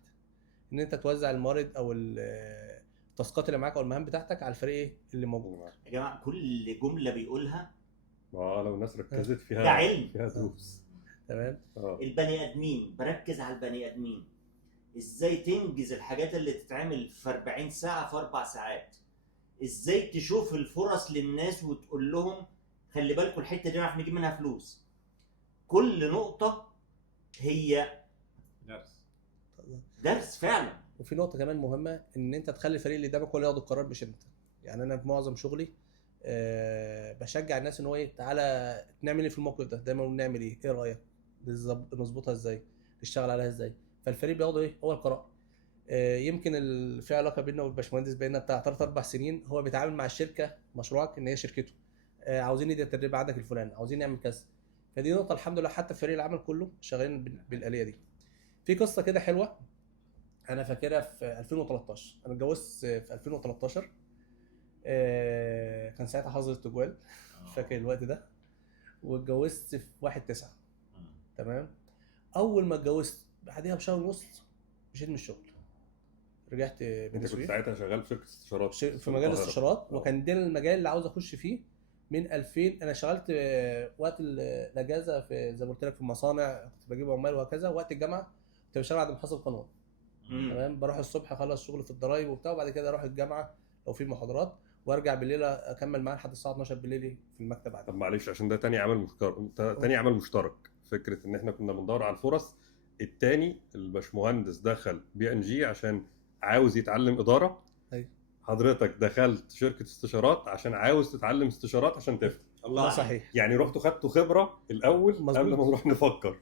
ان انت توزع الموارد او التاسكات اللي معاك او المهام بتاعتك على الفريق اللي موجود. يا جماعه كل جمله بيقولها لو الناس ركزت فيها ده علم. فيها دروس. تمام. البني ادمين، بركز على البني ادمين، ازاي تنجز الحاجات اللي تتعمل في 40 ساعه في 4 ساعات، ازاي تشوف الفرص للناس وتقول لهم خلي بالكم الحته دي نعرف نجيب منها فلوس. كل نقطه هي درس فعلا. وفي نقطه كمان مهمه، ان انت تخلي الفريق اللي قدامك هو اللي ياخد القرار مش انت. يعني انا في معظم شغلي بشجع الناس ان هو تعالى نعمل ايه في الموقف ده، دايما بنعمل ايه رايك نظبطها ازاي، نشتغل عليها ازاي. فالفريق بياخد هو القرار. يمكن في علاقه بيننا والباشمهندس بقينا بتاع 3 4 سنين. هو بيتعامل مع الشركه مشروعك ان هي شركته. عاوزين ندي التدريب عندك الفلاني، عاوزين نعمل كذا. فدي نقطه الحمد لله حتى فريق العمل كله شغالين بالآلية دي. في قصه كده حلوه انا فاكرها في 2013. انا اتجوزت في 2013. كان ساعتها حظر التجوال. فاكر الوقت ده. واتجوزت في 1/9. تمام. اول ما اتجوزت بعديها بشهر ونص مشيت من الشغل، رجعت بني انت كنت سويف ساعتها شغال في شركه استشارات في مجال الاستشارات. وكان ده المجال اللي عاوز اخش فيه من 2000. انا اشتغلت وقت الاجازه في زي ما قلت لك في المصانع، كنت بجيب عمال وهكذا. وقت الجامعه كنت بشتغل عند محاسب قانون. تمام. بروح الصبح اخلص شغل في الضرايب وبتاع، وبعد كده اروح الجامعه لو في محاضرات، وارجع بالليل اكمل معاه لحد الساعه 12 بالليل في المكتب عندي. طب معلش عشان ده تاني عمل مشترك. فكره ان احنا كنا بندور على الفرص. التاني الباشمهندس دخل BNG عشان عاوز يتعلم اداره. ايوه. حضرتك دخلت شركه استشارات عشان عاوز تتعلم استشارات عشان تفتح. الله صحيح. يعني رحتوا خدتوا خبره الاول مظبوط. قبل ما نروح نفكر.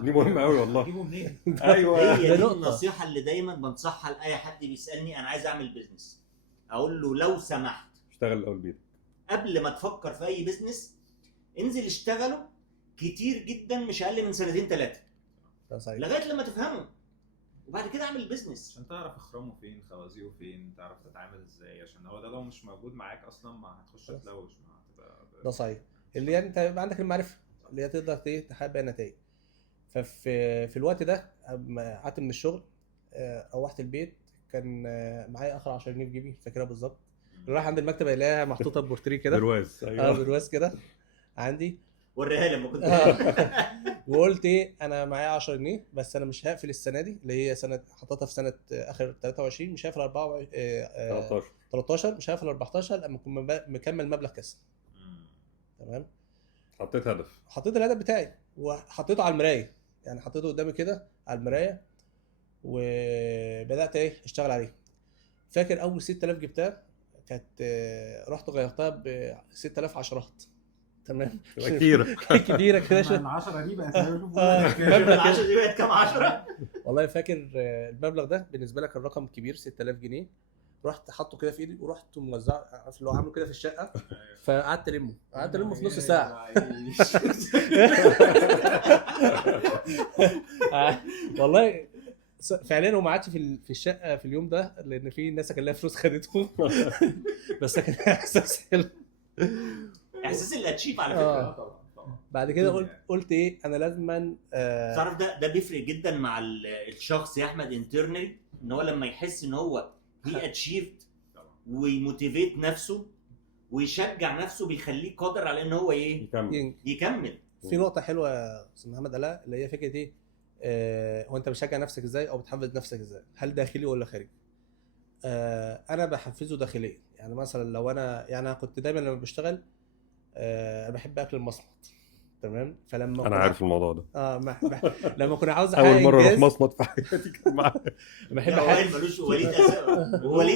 دي مهمه قوي والله. تجيبه منين؟ ايوه هي دي نقطة. النصيحه اللي دايما بنصحها لاي حد بيسالني انا عايز اعمل بيزنس. اقول له لو سمحت اشتغل الاول بيدك. قبل ما تفكر في اي بيزنس انزل اشتغله كتير جدا، مش اقل من 2 3 ده صحيح. لغايه لما تفهمه، وبعد كده اعمل بيزنس. عشان تعرف اخرامه فين، خوازيقه فين، تعرف تتعامل ازاي، عشان هو ده لو مش موجود معاك اصلا ما هتخش تلوش، ما هتبقى ده صحيح. اللي يعني انت يبقى عندك المعرفه اللي هي تقدر تحقق بيها نتائج. ففي الوقت ده اما قعدت من الشغل روحت البيت، كان معايا اخر 10 جنيه في جيبي فاكرها بالظبط. راح عند المكتب يلاقيها محطوطه ببورتريه كده، برواز ايوه. برواز كده عندي. وريها لي لما كنت وقلت ايه، انا معايا 10 جنيه بس انا مش هقفل السنه دي اللي هي سنه حطيتها في سنه اخر 23، مش هقفل 13 13، مش هقفل 14 لما اكون مكمل مبلغ كسب. تمام. حطيت هدف. حطيت الهدف بتاعي وحطيته على المرايه، يعني حطيته قدامي كده على المرايه وبدات ايه اشتغل عليه. فاكر اول 6000 جبتها كانت رحت غيرتها ب 6000 عشرات. تمام. كتير. كتيره كده ال10 دي بقت مبلغ ال10 دي بقت كام 10؟ والله فاكر المبلغ ده بالنسبه لك الرقم كبير 6000 جنيه. رحت حاطه كده في ايدي ورحت موزعه، عارف اللي هو عامله كده في الشقه، فقعدت المه في نص ساعه. والله فعليا وما عادش في الشقه في اليوم ده لان في ناس كان لها فلوس خدته. بس كان احساس حلو. احساس الاتشيف على آه. فكره. بعد كده قلت ايه، انا لازما تعرف ده بيفرق جدا مع الشخص يا احمد انترنالي، ان هو لما يحس ان هو هي اتشيفد ويموتيفيت نفسه ويشجع نفسه بيخليه قادر على ان هو ايه يكمل. في نقطه حلوه يا استاذ محمد قالها اللي هي فكره ايه، هو انت بتشجع نفسك ازاي او بتحفز نفسك ازاي، هل داخلي ولا خارجي؟ انا بحفزه داخليا. يعني مثلا لو انا كنت دايما لما بشتغل انا بحب اكل المصمت. تمام. فلما انا عارف الموضوع ده. لما كنا عاوز اول مره اروح مصمت في حياتي كان معايا. بحب ملوش وليد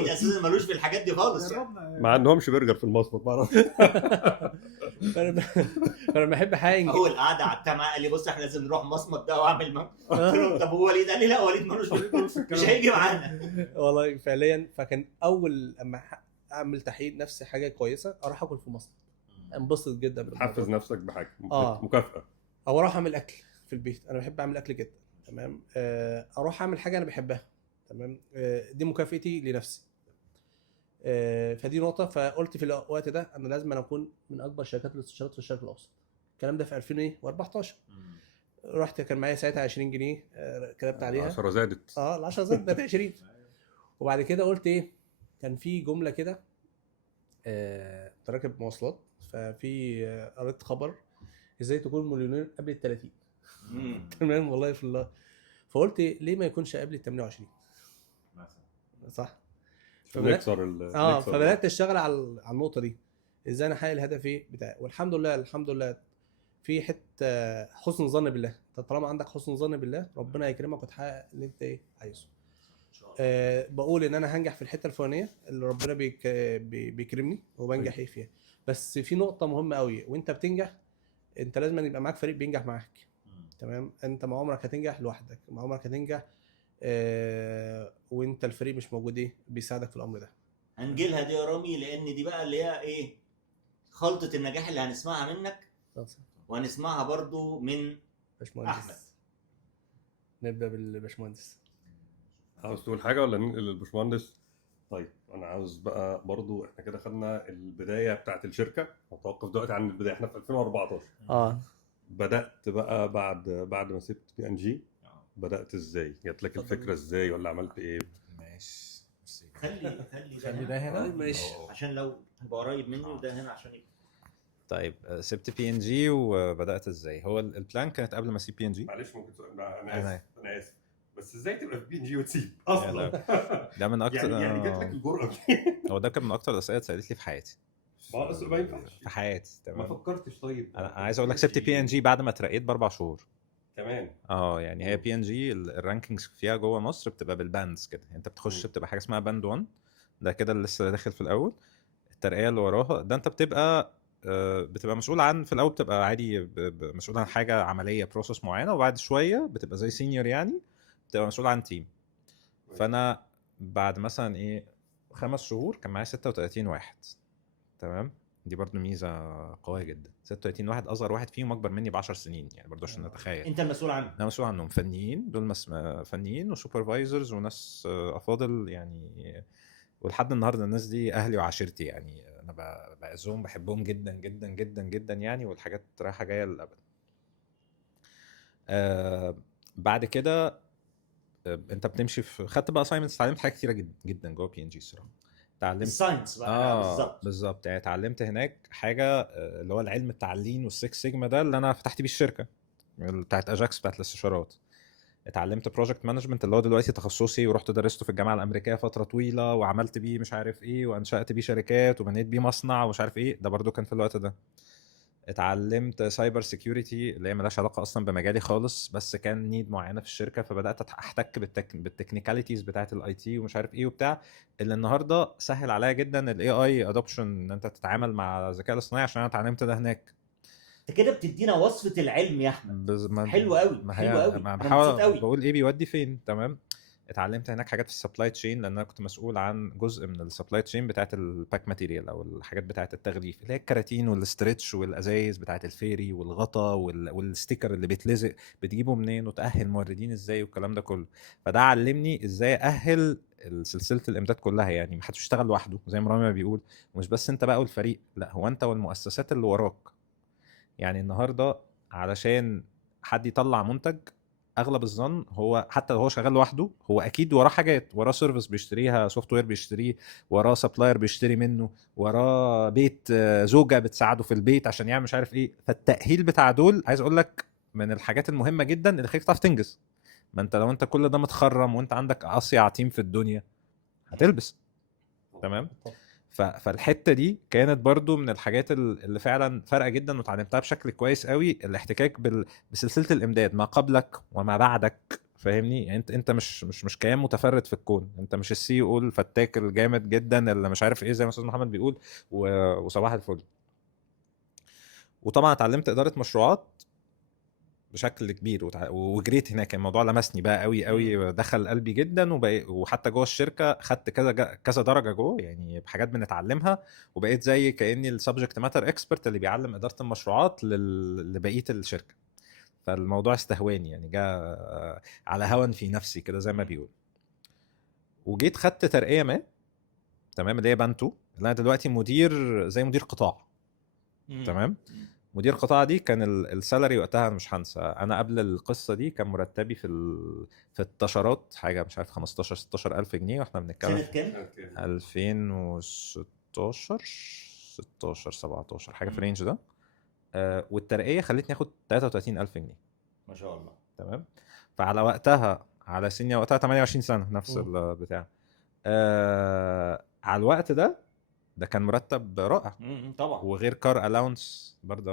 اساسا ملوش في الحاجات دي خالص يعني. ما عندهمش برجر في المصمت ما اعرفش. فانا بحب حاجه. اول قعده قعدتها معاه قال لي بص احنا لازم نروح مصمت ده واعمل معاه. قلت له طب هو وليد؟ قال لي لا وليد ملوش مش هيجي معانا. والله فعليا. فكان اول اما اعمل تحقيق نفسي حاجه كويسه اروح اكل في مصمت، انبسط جدا. تحفز نفسك بحاجه مكافاه. او اروح اعمل اكل في البيت، انا بحب اعمل اكل جدا. تمام. اروح اعمل حاجه انا بحبها. تمام. دي مكافئتي لنفسي. فدي نقطه. فقلت في الوقت ده انا لازم اكون من اكبر شركات الاستشارات في الشرق الاوسط. الكلام ده في 2014. رحت كان معايا ساعتها 20 جنيه كتبت عليها 10 زادت. ال10 زادت بقت 20. وبعد كده قلت ايه، كان في جمله كده راكب مواصلات ففي قريت خبر ازاي تكون مليونير قبل ال 30. تمام والله في الله. فقلت ليه ما يكونش قبل ال 28 مثلا، صح؟ فبدات اشتغل على النقطه دي، ازاي انا احقق الهدف بتاعي. والحمد لله في حته حسن ظن بالله. انت طالما عندك حسن ظن بالله ربنا يكرمك وتحقق اللي انت عايزه. بقول ان انا هنجح في الحته الفلانيه اللي ربنا بيكرمني وبنجح فيها. بس في نقطه مهمه قوي، وانت بتنجح انت لازم يبقى معاك فريق بينجح معاك. تمام. انت ما عمرك هتنجح لوحدك، ما عمرك هتنجح وانت الفريق مش موجود بيساعدك في الامر ده. هنجيلها دي يا رامي لان دي بقى اللي هي ايه خلطه النجاح اللي هنسمعها منك وهنسمعها برضو من احمد. نبدا بالباشمهندس. عاوز تقول حاجه ولا ننقل للباشمهندس؟ طيب انا عاوز بقى برضو احنا كده خدنا البدايه بتاعه الشركه، هتوقف دلوقتي عن البدايه. احنا في 2014 بدات بقى بعد ما سبت PNG. بدات ازاي؟ جات لك الفكره ازاي ولا عملت ايه؟ ماشي خلي ده هنا ماشي عشان لو هيبقى قريب مني وده هنا عشان طيب سبت PNG وبدات ازاي. هو البلان كانت قبل ما اسيب PNG. معلش ممكن سؤال؟ انا اسف بس ازاي تبقى في PNG وتسيب اصلا؟ ده من اكتر يعني جات لك الجرأه هو ده كان من اكتر الاسئله اللي اتسالت لي في حياتي. ما ينفعش في حياتي. تمام. ما فكرتش. طيب انا عايز اقول لك سبت PNG بعد ما اترقيت ب4 شهور كمان. يعني هي PNG الرانكينجز فيها جوه مصر بتبقى بالباندز كده. انت بتخش بتبقى حاجه اسمها باند 1 ده كده اللي لسه داخل في الاول. الترقيه اللي وراها ده انت بتبقى مسؤول عن، في الاول بتبقى عادي مسؤول عن حاجه عمليه بروسس معينه، وبعد شويه بتبقى زي سينيور يعني بتبقى مسؤول عن تيم. فانا بعد مثلا 5 شهور كان معايا 36 واحد. تمام. دي برضو ميزه قويه جدا. 36 واحد اصغر واحد فيهم اكبر مني ب10 سنين يعني برضو عشان نتخيل. انت المسؤول عنه. انا مسؤول عنهم. فنيين دول فنيين وسوبرفايزرز وناس افاضل يعني. ولحد النهارده الناس دي اهلي وعشيرتي يعني. انا بعزهم بحبهم جدا جدا جدا جدا يعني. والحاجات رايحه جايه للابد. بعد كده انت بتمشي في خدت بقى assignments، اتعلمت حاجات كتيره جدا جدا جوه PNG الصراحه. اتعلمت الساينس بقى بالظبط. بالظبط، يعني اتعلمت هناك حاجه اللي هو العلم بتاع اللين والسكس سيجما ده اللي انا فتحت بيه الشركه بتاعت اجاكس بتاعت الاستشارات. اتعلمت بروجكت مانجمنت اللي هو دلوقتي تخصصي، ورحت درسته في الجامعه الامريكيه فتره طويله، وعملت بيه مش عارف ايه، وانشات بيه شركات، وبنيت بيه مصنع ومش عارف ايه، ده برضو كان في الوقت ده. اتعلمت سايبر سيكيورتي اللي هي ملهاش علاقه اصلا بمجالي خالص، بس كان نيد معينه في الشركه، فبدات احتك بالتكنيكاليتيز بتاعه الاي تي ومش عارف ايه وبتاع، اللي النهارده سهل عليا جدا الاي اي ادوبشن، ان انت تتعامل مع الذكاء الاصطناعي، عشان انا اتعلمت ده هناك. انت كده بتدينا وصفه العلم يا احمد. ما حلو قوي، ما حلو هي قوي، ما انا مبسوط بحاول قوي. بقول ايه بيودي فين. تمام. اتعلمت هناك حاجات في السبلاي تشين، لان انا كنت مسؤول عن جزء من السبلاي تشين بتاعه الباك ماتيريال او الحاجات بتاعه التغليف، اللي هي الكراتين والاسترتش والازايز بتاعه الفيري والغطا والستيكر اللي بيتلزق، بتجيبه منين وتاهل موردين ازاي والكلام ده كله. فده علمني ازاي اهل سلسله الامداد كلها، يعني ما حدش يشتغل لوحده زي ما رامي ما بيقول، ومش بس انت بقى والفريق، لا هو انت والمؤسسات اللي وراك. يعني النهارده علشان حد يطلع منتج، اغلب الظن هو حتى لو هو شغال لوحده، هو اكيد وراه حاجات، وراه سيرفيس بيشتريها، سوفت وير بيشتريه، وراه سبلاير بيشتري منه، وراه بيت زوجه بتساعده في البيت عشان يعمل مش عارف ايه. فالتاهيل بتاع دول عايز اقول لك من الحاجات المهمه جدا اللي خليك تعرف تنجز. ما انت لو انت كل ده متخرم وانت عندك اصيع تيم في الدنيا هتلبس. تمام. فالحته دي كانت برضو من الحاجات اللي فعلا فارقه جدا، وتعلمتها بشكل كويس قوي، الاحتكاك بسلسله الامداد ما قبلك وما بعدك. فاهمني؟ يعني انت مش كيان متفرد في الكون، انت مش السي او الفتاك الجامد جدا اللي مش عارف ايه زي ما استاذ محمد بيقول وصباح الفل. وطبعا اتعلمت اداره مشروعات بشكل كبير وجريت هناك. الموضوع لمسني بقى قوي قوي، دخل قلبي جدا، وحتى جوه الشركه خدت كذا درجه جوه، يعني بحاجات بنتعلمها، وبقيت زي كاني السبجكت ماتر اكسبرت اللي بيعلم اداره المشروعات لبقيه الشركه. فالموضوع استهواني، يعني جاء على هون في نفسي كده زي ما بيقول. وجيت خدت ترقيه ما، تمام، اللي هي بانتو، اللي انا دلوقتي مدير زي مدير قطاع. تمام. مدير قطاع دي كان السالري وقتها انا مش هنسى، انا قبل القصه دي كان مرتبي في التشارات حاجه مش عارف 15 16 الف جنيه، واحنا بنتكلم سنه كام؟ 2016 16 17 حاجه في الرينج ده. والترقيه خلتني اخد 33 الف جنيه. ما شاء الله. تمام. فعلى وقتها، على سني وقتها 28 سنه نفس البتاع، على الوقت ده كان مرتب رائع. طبعا. وغير كار الاونس برضه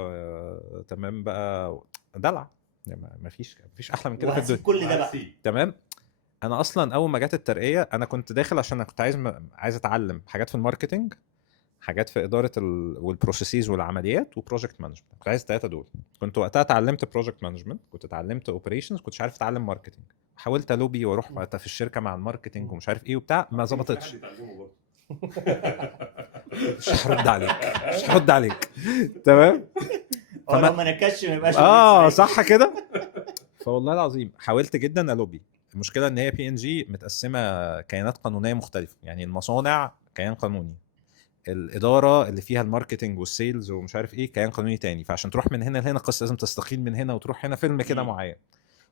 تمام بقى، دلع، ما فيش احلى من كده في الدنيا. كل ده بقى. تمام. انا اصلا اول ما جت الترقيه انا كنت داخل عشان انا كنت عايز اتعلم حاجات في الماركتنج، حاجات في اداره والبروسيسز والعمليات، وبروجكت مانجمنت. كنت عايز الثلاثه دول. كنت وقتها اتعلمت بروجكت مانجمنت، كنت اتعلمت اوبريشنز، كنتش عارف اتعلم ماركتنج. حاولت الوبي واروح في الشركه مع الماركتنج ومش عارف ايه وبتاع، ما ظبطتش. مش هرد عليك تمام. لو ما نكش ما يبقاش صح كده. فوالله العظيم حاولت جدا الوبي. المشكله ان هي بي ان جي متقسمه كيانات قانونيه مختلفه، يعني المصانع كيان قانوني، الاداره اللي فيها الماركتنج والسيلز ومش عارف ايه كيان قانوني تاني، فعشان تروح من هنا لهنا قصه لازم تستقيل من هنا وتروح هنا فيلم كده معين.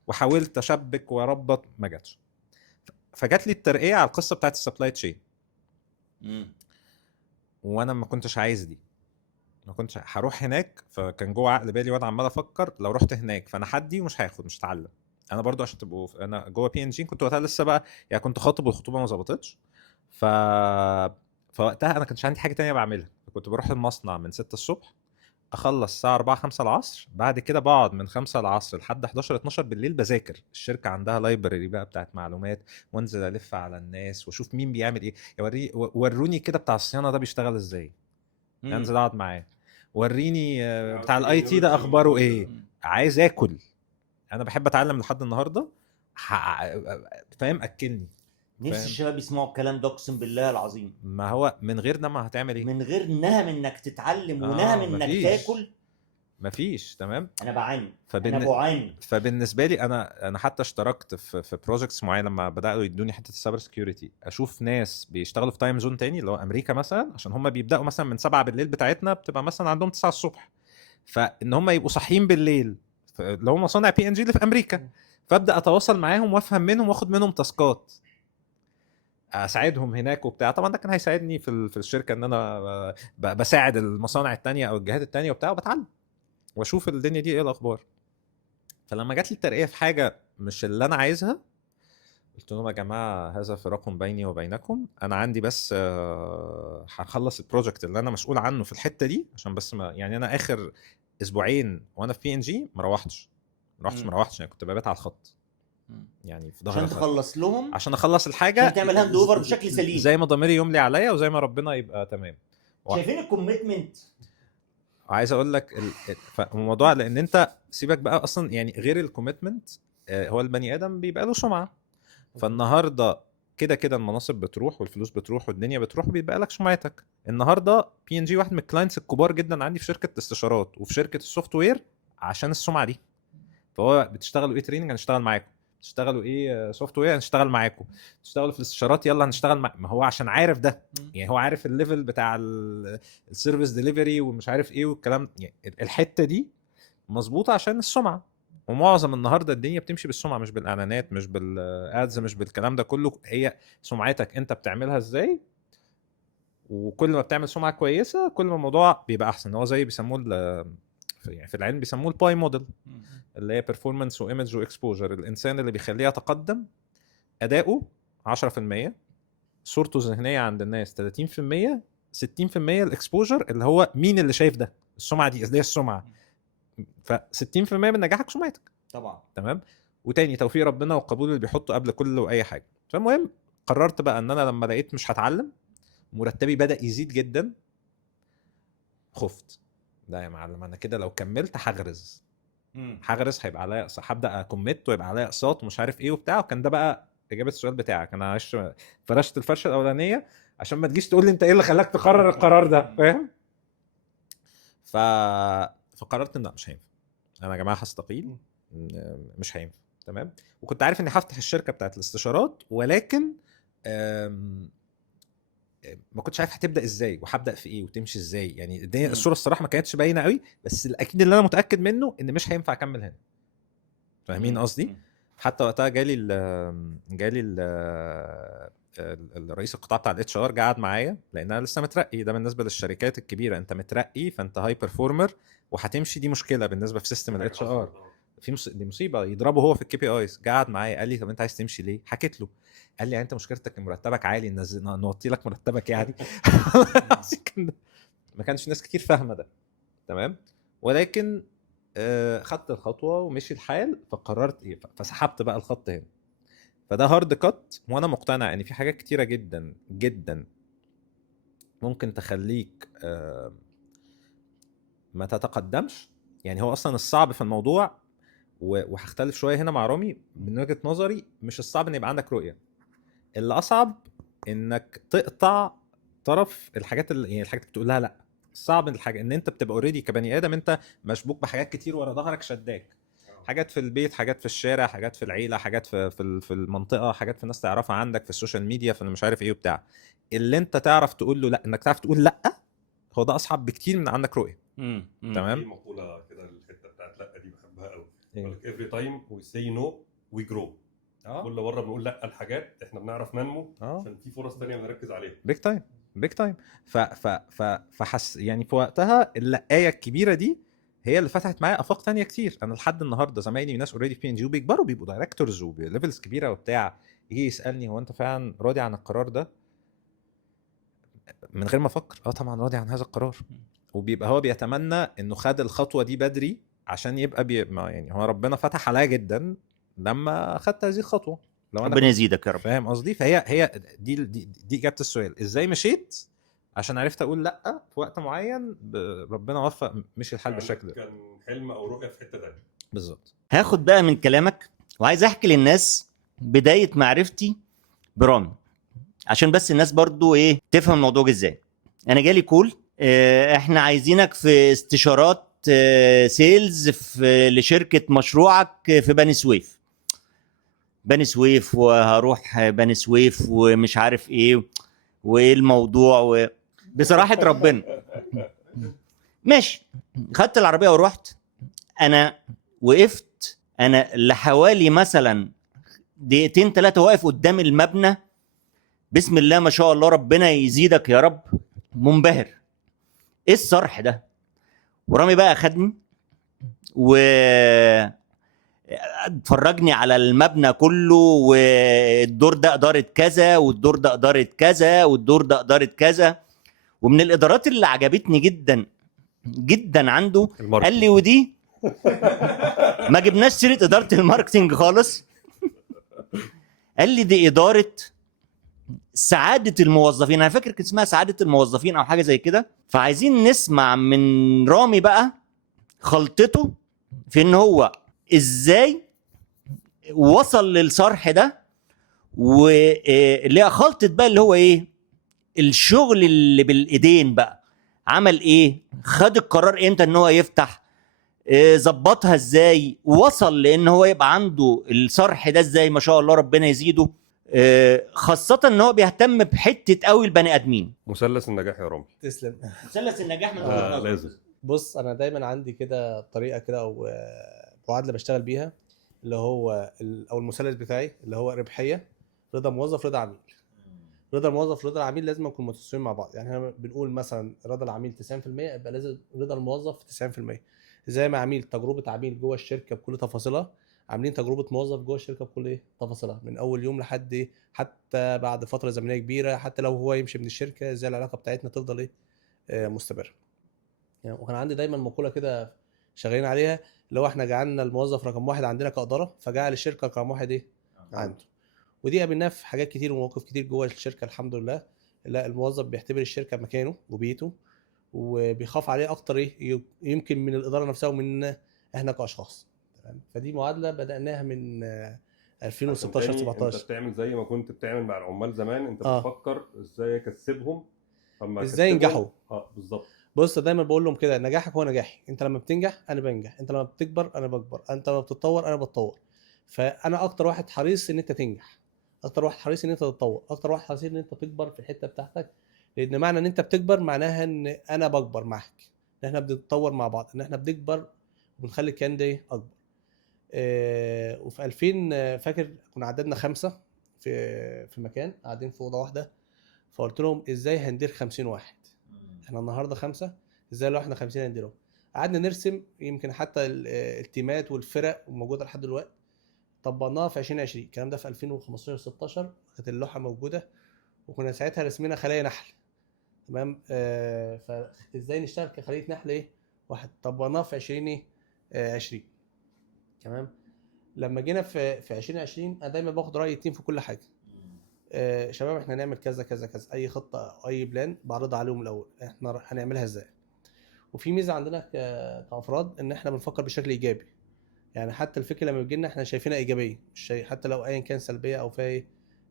وحاولت اشبك واربط، ما جاتش. فجات لي الترقيه على القصه بتاعت السبلاي تشين، وانا ما كنتش عايز دي، ما كنتش هروح هناك. فكان جوه عقل بالي وانا عمال افكر لو رحت هناك فانا حدي ومش هاخد، مش هتعلم. انا برضو عشان تبقوا انا جوه بي ان جي كنت وقتها لسه بقى، يعني كنت خاطب والخطوبه ما ظبطتش. فوقتها انا كانش عندي حاجه تانية بعملها، كنت بروح المصنع من 6 الصبح، اخلص الساعه 4 5 العصر، بعد كده بقعد من 5 العصر لحد 11 12 بالليل بذاكر. الشركه عندها لايبرري بقى بتاعت معلومات، وانزل الف على الناس واشوف مين بيعمل ايه، وروني كده بتاع الصيانه ده بيشتغل ازاي، انزل اقعد معاه، وريني بتاع الاي تي ده اخباره ايه. عايز اكل، انا بحب اتعلم لحد النهارده، فاهم؟ اكلني. نفسي الشباب يسمعوا الكلام ده، اقسم بالله العظيم. ما هو من غير ده ما هتعمل ايه؟ من غير نهم انك تتعلم ونهم انك تاكل مفيش. تمام. انا بعاني، انا بعاني. فبالنسبه لي انا حتى اشتركت في بروجكتس معينه لما بداوا يدوني حته السايبر سكيورتي، اشوف ناس بيشتغلوا في تايم زون تاني اللي هو امريكا مثلا، عشان هم بيبداوا مثلا من 7 بالليل، بتاعتنا بتبقى مثلا عندهم 9 الصبح، فان هم يبقوا صاحيين بالليل اللي هم مصانع بي ان جي اللي في امريكا. فابدا اتواصل معاهم وافهم منهم واخد منهم تاسكات. اساعدهم هناك وبتاع. طبعا ده كان هيساعدني في الشركه ان انا بساعد المصانع التانية او الجهات التانية وبتاع، وبتعلم واشوف الدنيا دي ايه الاخبار. فلما جات لي الترقيه في حاجه مش اللي انا عايزها، قلت لهم يا جماعه هذا فراق بيني وبينكم، انا عندي بس هخلص البروجكت اللي انا مسؤول عنه في الحته دي، عشان بس ما يعني انا اخر اسبوعين وانا في PNG ما روحتش يعني كنت ببات على الخط يعني في ظهر عشان الخط تخلص لهم، عشان اخلص الحاجه، عشان تعمل هاند اوفر بشكل سليم زي ما ضميري يملي عليا وزي ما ربنا يبقى تمام. شايفين الكوميتمنت؟ عايز اقول لك الموضوع، لان انت سيبك بقى اصلا يعني غير الكوميتمنت، هو البني ادم بيبقى له سمعه. فالنهارده كده كده المناصب بتروح والفلوس بتروح والدنيا بتروح، وبيبقى لك سمعتك. النهارده PNG واحد من الكلاينتس الكبار جدا عندي في شركه الاستشارات وفي شركه السوفت وير عشان السمعه دي. فهو بتشتغلوا ايه تريننج، هنشتغل معاكم. تشتغلوا ايه سوفت وير، هنشتغل معاكم. تشتغلوا في الاستشارات، يلا هنشتغل ما هو عشان عارف ده، يعني هو عارف الليفل بتاع السيرفيس ديليفري ومش عارف ايه والكلام، يعني الحته دي مظبوطه عشان السمعه. ومعظم النهارده الدنيا بتمشي بالسمعه، مش بالاعلانات، مش بالادز، مش بالكلام ده كله. هي سمعتك انت بتعملها ازاي، وكل ما بتعمل سمعه كويسه كل ما الموضوع بيبقى احسن. هو زي بيسموه يعني في العلم بيسموه الباي موديل، اللي هي بيرفورمانس وايمج واكسبوجر. الانسان اللي بيخليه يتقدم اداؤه 10%، صورته الذهنيه عند الناس 30%، 60% الاكسبوجر اللي هو مين اللي شايف ده، السمعه دي اللي هي السمعه. ف 60% من نجاحك سمعتك طبعا. تمام. وتاني توفيق ربنا والقبول اللي بيحطه قبل كل واي حاجه. فالمهم قررت بقى ان انا لما لقيت مش هتعلم، مرتبي بدا يزيد جدا، خفت. لا يا معلم انا كده لو كملت هغرز، هيبقى عليا اقساط، هبدا اكمت ويبقى عليا اقساط ومش عارف ايه وبتاع. وكان ده بقى اجابه السؤال بتاعك. انا عايش فرشت الفرشه الاولانيه عشان ما تجيش تقول لي انت ايه اللي خلاك تقرر القرار ده، فاهم؟ فقررت ان لا مش هينفع، انا يا جماعه هستقيل، مش هينفع. تمام. وكنت عارف اني هفتح الشركه بتاعت الاستشارات، ولكن ما كنتش عارف هتبدا ازاي وهبدا في ايه وتمشي ازاي. يعني الدنيا الصوره الصراحه ما كانتش باينه قوي، بس الاكيد اللي انا متاكد منه ان مش هينفع اكمل هنا. فاهمين قصدي؟ حتى وقتها جالي الرئيس القطاع بتاع الاتش ار قعد معايا، لان انا لسه مترقي. ده بالنسبه للشركات الكبيره انت مترقي فانت هاي بيرفورمر وهتمشي، دي مشكله بالنسبه في سيستم الاتش ار. دي مصيبه يضربه هو في الKPIs. قعد معايا قال لي طب انت عايز تمشي ليه؟ حكيت له، قال لي يعني انت مشكلتك مرتبك عالي، نوطي لك مرتبك يعني. ما كانش ناس كتير فاهمه ده. تمام. ولكن خدت الخطوه ومشي الحال، فقررت ايه، فسحبت بقى الخط هنا. فده هارد كات، وانا مقتنع ان في حاجات كتيره جدا جدا ممكن تخليك ما تتقدمش. يعني هو اصلا الصعب في الموضوع، وهختلف شويه هنا مع رامي، من وجهه نظري مش الصعب ان يبقى عندك رؤيه، اللي اصعب انك تقطع طرف الحاجات اللي يعني الحاجات اللي بتقول لها لا. الصعب الحاجه ان انت بتبقى اوريدي كبني ادم انت مشبوك بحاجات كتير ورا ظهرك شداك، حاجات في البيت، حاجات في الشارع، حاجات في العيله، حاجات في المنطقه، حاجات في الناس تعرفها عندك في السوشيال ميديا، في مش عارف ايه وبتاع. اللي انت تعرف تقول له لا، انك تعرف تقول لا، هو ده اصعب بكتير من عندك رؤيه. تمام. في مقوله كده الحته بتاعت لا دي بحبها قوي، بيقول لك every time we say no we grow. كل مره بنقول لا الحاجات احنا بنعرف ننمو عشان في فرص تانية بنركز عليها. بيج تايم بيج تايم. فحس يعني في وقتها اللقايه الكبيره دي هي اللي فتحت معايا افاق تانية كتير. انا لحد النهارده زمايلي ناس اوريدي في PNG وبيكبروا بيبقوا دايركتورز وبليفلز كبيره وبتاع، يجي يسالني هو انت فعلا راضي عن القرار ده؟ من غير ما افكر طبعا راضي عن هذا القرار. وبيبقى هو بيتمنى انه خد الخطوه دي بدري عشان يبقى يعني هو ربنا فتح عليا جدا لما اخدت هذه الخطوه. لو انا ربنا يزيدك يا رب. فاهم قصدي؟ فهي دي اجابه السؤال، ازاي مشيت عشان عرفت اقول لا في وقت معين، ربنا وفق مشي الحال بالشكل ده. كان حلم او رؤيه في حته ثانيه بالظبط. هاخد بقى من كلامك وعايز احكي للناس بدايه معرفتي برامي، عشان بس الناس برضو ايه تفهم الموضوع ازاي. انا جالي كول، احنا عايزينك في استشارات سيلز لشركه مشروعك في بني سويف. وهروح بني سويف ومش عارف ايه وايه الموضوع بصراحه ربنا ماشي. خدت العربيه ورحت. انا وقفت لحوالي مثلا 2-3 دقايق واقف قدام المبنى بسم الله ما شاء الله ربنا يزيدك يا رب، منبهر ايه الصرح ده. ورامي بقى خدني و فرجني على المبنى كله، والدور ده اداره كذا، والدور ده اداره كذا، والدور ده اداره كذا. ومن الادارات اللي عجبتني جدا جدا عنده قال لي ودي ما جبناش سيره اداره الماركتنج خالص، قال لي دي اداره سعاده الموظفين. انا فاكر كان اسمها سعاده الموظفين او حاجه زي كده. فعايزين نسمع من رامي بقى خلطته في ان هو ازاي وصل للصرح ده، واللي هي خلطت بقى اللي هو ايه الشغل اللي بالايدين بقى، عمل ايه، خد القرار امتى ان هو يفتح، ظبطها ازاي، وصل لان هو يبقى عنده الصرح ده ازاي ما شاء الله ربنا يزيده. خاصة ان هو بيهتم بحتة قوي البني ادمين. مثلث النجاح يا رامي. تسلم. مثلث النجاح من لازم. بص انا دايما عندي كده طريقه كده او معادله بشتغل بيها، اللي هو او المثلث بتاعي اللي هو ربحيه، رضا موظف، رضا عميل. رضا الموظف، رضا العميل لازم نكون متساويين مع بعض. يعني احنا بنقول مثلا رضا العميل 90%، يبقى لازم رضا الموظف 90%. زي ما عميل تجربه عميل جوه الشركه بكل تفاصيلها، عاملين تجربه موظف جوه الشركه بكل ايه تفاصيلها، من اول يوم لحد ايه، حتى بعد فتره زمنيه كبيره، حتى لو هو يمشي من الشركه ازاي العلاقه بتاعتنا تفضل ايه مستمره. يعني وكان عندي دايما مقوله كده شغالين عليها، اللي هو احنا جعلنا الموظف رقم واحد عندنا كاداره، فجعل الشركه رقم واحد ايه عنده. ودي قابلناها في حاجات كتير ومواقف كتير جوه الشركه الحمد لله. لا الموظف بيعتبر الشركه مكانه وبيته، وبيخاف عليه اكتر ايه يمكن من الاداره نفسها ومن احنا كاشخاص. تمام. فدي معادله بداناها من 2016 انت 17. بتعمل زي ما كنت بتعمل مع العمال زمان، انت آه. بتفكر ازاي اكسبهم، ازاي ينجحوا. بالظبط. بص دايما بقول لهم كده، نجاحك هو نجاحي، انت لما بتنجح انا بنجح، انت لما بتكبر انا بكبر، انت لما بتتطور انا بتطور. فانا اكتر واحد حريص ان انت تنجح، اكتر واحد حريص ان انت تتطور، اكتر واحد حريص ان انت تكبر في الحته بتاعتك. لان معنى ان انت بتكبر معناها ان انا بكبر معاك، ان احنا بنتطور مع بعض، ان احنا بنكبر وبنخلي الكيان ده اكبر. وفي 2000 فاكر كنا عددنا 5 في مكان قاعدين في اوضه واحده، فقلت لهم ازاي هندير 50 واحد، احنا النهارده 5، ازاي لو احنا 50 هنديرهم. قعدنا نرسم، يمكن حتى التيمات والفرق موجوده لحد دلوقتي، طبقناها في 2020. الكلام ده في 2015 16 كانت اللوحه موجوده، وكنا ساعتها رسمنا خلايا نحل. تمام. فازاي نشتغل كخليه نحل ايه واحد، طبقناها في 2020. تمام. لما جينا في 2020 انا دايما باخد راي التيم في كل حاجه. شباب احنا هنعمل كذا كذا كذا، اي خطه او اي بلان بعرضها عليهم الاول احنا هنعملها ازاي. وفي ميزه عندنا كافراد ان احنا بنفكر بشكل ايجابي، يعني حتى الفكره لما بتجي لنا احنا شايفينها ايجابيه، مش حتى لو ايا كان سلبيه او فيها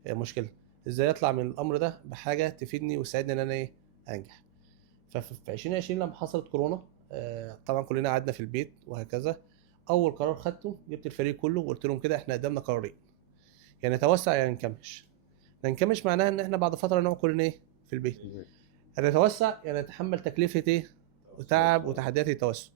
مشكله، ازاي اطلع من الامر ده بحاجه تفيدني وتساعدني ان انا انجح. ففي 2020 لما حصلت كورونا طبعا كلنا قعدنا في البيت وهكذا. اول قرار خدته جبت الفريق كله وقلت لهم كده احنا قدامنا قرارين، يعني نتوسع يعني نكمش. نكمش معناها ان احنا بعد فتره نقعد كلنا في البيت. نتوسع يعني نتحمل تكلفه وتعب وتحديات التوسع.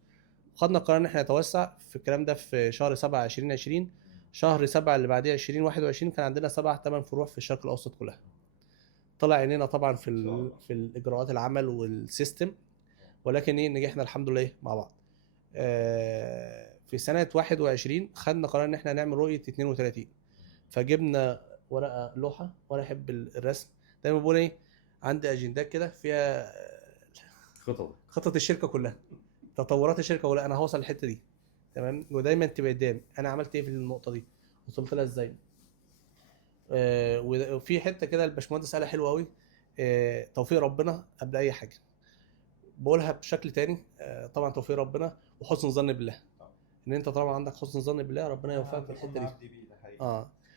خدنا قرار ان احنا نتوسع في الكلام ده في شهر 7 2020. شهر 7 اللي بعديه 2021 كان عندنا 7-8 فروع في الشرق الاوسط كلها. طلع عينينا طبعا في الاجراءات العمل والسيستم، ولكن نجحنا الحمد لله مع بعض. في سنه 21 خدنا قرار ان احنا نعمل رؤيه 32. فجبنا ورقه لوحه، وانا احب الرسم دايما بقول عندي اجندات كده فيها خطط الشركه كلها، تطورات الشركه، ولا انا هوصل للحته دي. تمام. ودايما تبقى قدامي انا عملت ايه في النقطه دي، وصلت لها ازاي. وفي حته كده الباشمهندس قالها حلوه قوي، توفيق ربنا قبل اي حاجه. بقولها بشكل تاني، طبعا توفيق ربنا وحسن ظن بالله، ان انت طالما عندك حسن ظن بالله ربنا يوفقك في الحته دي.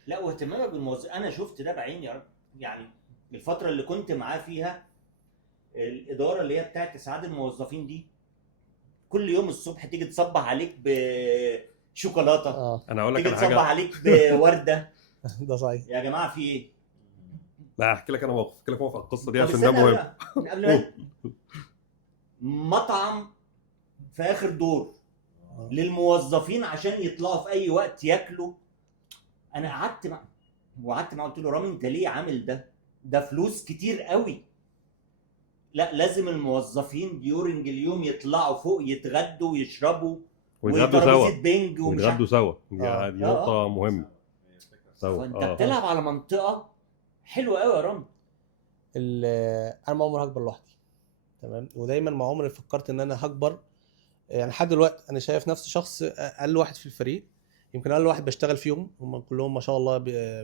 لا واهتمامك بالموظف، انا شفت ده بعيني يا رب. يعني الفتره اللي كنت معاه فيها الاداره اللي هي بتاعت اسعاد الموظفين دي، كل يوم الصبح تيجي تصبح عليك بشوكولاته، انا اقول لك تيجي على حاجه، تصبح عليك بورده. ده صحيح يا جماعه في ايه؟ لا احكي لك انا موقف، احكي لك موقف على القصه دي طب عشان ده استنى مهم. بقى، من قبل ما مطعم في اخر دور للموظفين عشان يطلعوا في اي وقت ياكلوا. انا قعدت معاه قلت له رامي انت ليه عامل ده؟ ده فلوس كتير قوي. لا لازم الموظفين ديورنج اليوم يطلعوا فوق يتغدوا ويشربوا ويتغدوا وترابيزه سوا بينج ومش ويتغدوا عارف. سوا دي آه. نقطة مهمة. سوا فانت بتلعب على منطقه حلوه قوي يا رامي. انا ما عمري هكبر لوحدي، تمام، ودايما ما عمري فكرت ان انا هكبر. يعني لحد دلوقتي انا شايف نفسي شخص اقل واحد في الفريق، يمكن اقل واحد بشتغل فيهم. هم كلهم ما شاء الله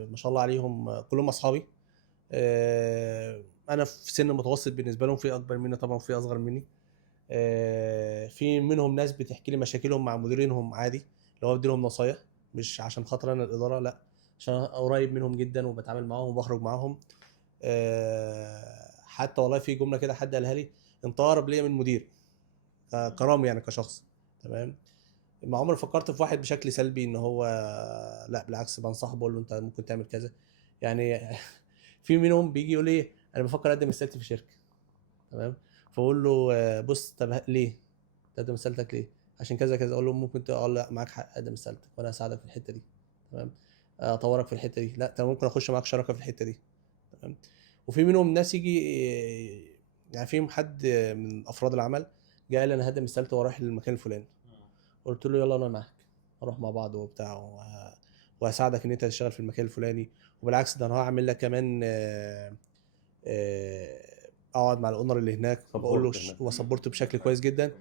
ما شاء الله عليهم، كلهم اصحابي. انا في سن متوسط بالنسبه لهم، في اكبر مني طبعا وفي اصغر مني. في منهم ناس بتحكي لي مشاكلهم مع مديرينهم عادي، لو بدي لهم نصايح، مش عشان خاطر انا الاداره، لا، عشان أنا قريب منهم جدا وبتعامل معاهم وبخرج معاهم. حتى والله في جمله كده حد قالها لي: انت اقرب ليا من مدير كرام يعني كشخص، تمام. ما عمري فكرت في واحد بشكل سلبي ان هو، لا بالعكس بنصحه، بقول له انت ممكن تعمل كذا يعني. في منهم بيجي يقول لي انا بفكر اقدم استقالتي في شركه، تمام، فاقول له بص طب ليه تقدم استقالتك ليه؟ عشان كذا كذا. اقول له ممكن تقول لا معاك حق اقدم استقالتك وانا اساعدك في الحته دي، تمام، اطورك في الحته دي، لا طب ممكن اخش معاك شراكه في الحته دي، تمام. وفي منهم ناس يجي، يعني فيهم حد من افراد العمل جاء قال لي انا هقدم استقالتي واروح للمكان الفلاني. قلت له يلا انا معاك، نروح مع بعض وبتاع وهساعدك ان انت تشتغل في المكان الفلاني. وبالعكس ده انا هعمل لك كمان اقعد مع الاونر اللي هناك واقول له واسبورته بشكل كويس جدا.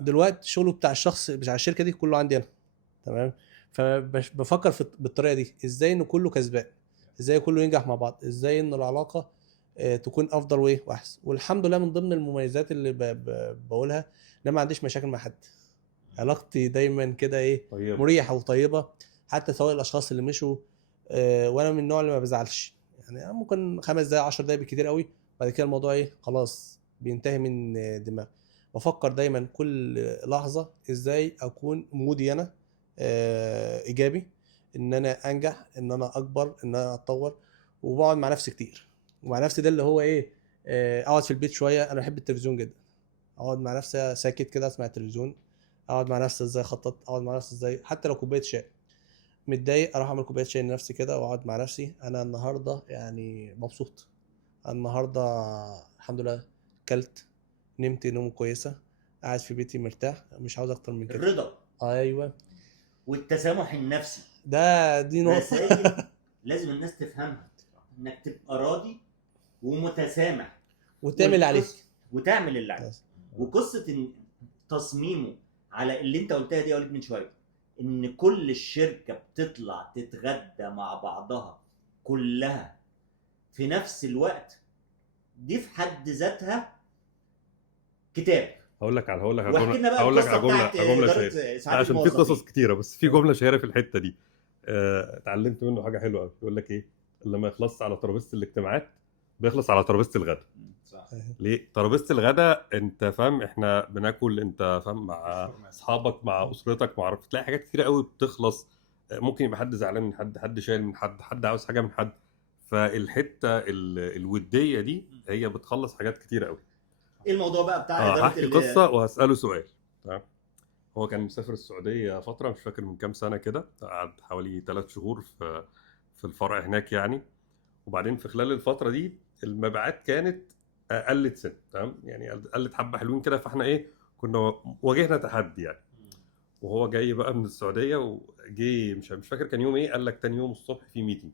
دلوقتي الشغل بتاع الشخص بتاع الشركه دي كله عندي انا، تمام. فبفكر بالطريقه دي، ازاي ان كله كسبان، ازاي كله ينجح مع بعض، ازاي ان العلاقه تكون افضل واحسن. والحمد لله من ضمن المميزات اللي بقولها ان انا ما عنديش مشاكل مع حد. علاقتي دايما كده طيب. مريحه وطيبه، حتى سواء الاشخاص اللي مشوا. وانا من النوع اللي ما بزعلش، يعني ممكن 5 دقايق 10 دقايق بالكتير قوي، بعد كده الموضوع خلاص بينتهي من دماغي. بفكر دايما كل لحظه ازاي اكون مودي انا ايجابي، ان انا انجح، ان انا اكبر، ان انا اتطور. وبقعد مع نفسي كتير، ومع نفسي ده اللي هو اقعد في البيت شويه. انا بحب التلفزيون جدا، اقعد مع نفسي ساكت كده اسمع التلفزيون، اقعد مع نفسي ازاي اخطط، اقعد مع نفسي ازاي حتى لو كوبايه شاي متضايق اروح اعمل كوبايه شاي لنفسي كده واقعد مع نفسي. انا النهارده يعني مبسوط، النهارده الحمد لله كلت، نمت نوم كويسه، قاعد في بيتي مرتاح، مش عاوز اكتر من كده. الرضا ايوه، والتسامح النفسي دي نقطه رسائل لازم الناس تفهمها، انك تبقى راضي ومتسامح وتعمل اللي عليك وتعمل اللي عليك. وقصه ان تصميمه على اللي انت قلتها دي يا وليد من شويه، ان كل الشركه بتطلع تتغدى مع بعضها كلها في نفس الوقت، دي في حد ذاتها كتاب. هقول لك على واحكي لنا بقى القصه بتاعت جمله اداره شهيره ساعات عشان في الموظفين. قصص كتيره، بس في جمله شهيره في الحته دي. اتعلمت منه حاجه حلوه قوي. يقول لك ايه؟ لما يخلص على ترابيزه الاجتماعات بيخلص على ترابيزه الغداء. صح. ليه ترابيزه الغداء؟ انت فاهم احنا بناكل، انت فاهم، مع اصحابك مع اسرتك، ما اعرف، تلاقي حاجات كتيره قوي بتخلص. ممكن يبقى حد زعلان من حد، حد شايل من حد، حد عاوز حاجه من حد. فالحته الوديه دي هي بتخلص حاجات كتيره قوي. ايه الموضوع بقى بتاع اداره هحكي قصه وهساله سؤال. تمام. هو كان مسافر السعوديه فتره، مش فاكر من كام سنه كده، قعد حوالي 3 شهور في الفرع هناك يعني. وبعدين في خلال الفتره دي المبيعات كانت قلت سنه، تمام، يعني قلت حبه حلوين كده. فاحنا كنا واجهنا تحدي يعني. وهو جاي بقى من السعوديه وجي مش فاكر كان يوم قال لك تاني يوم الصبح في ميتنج.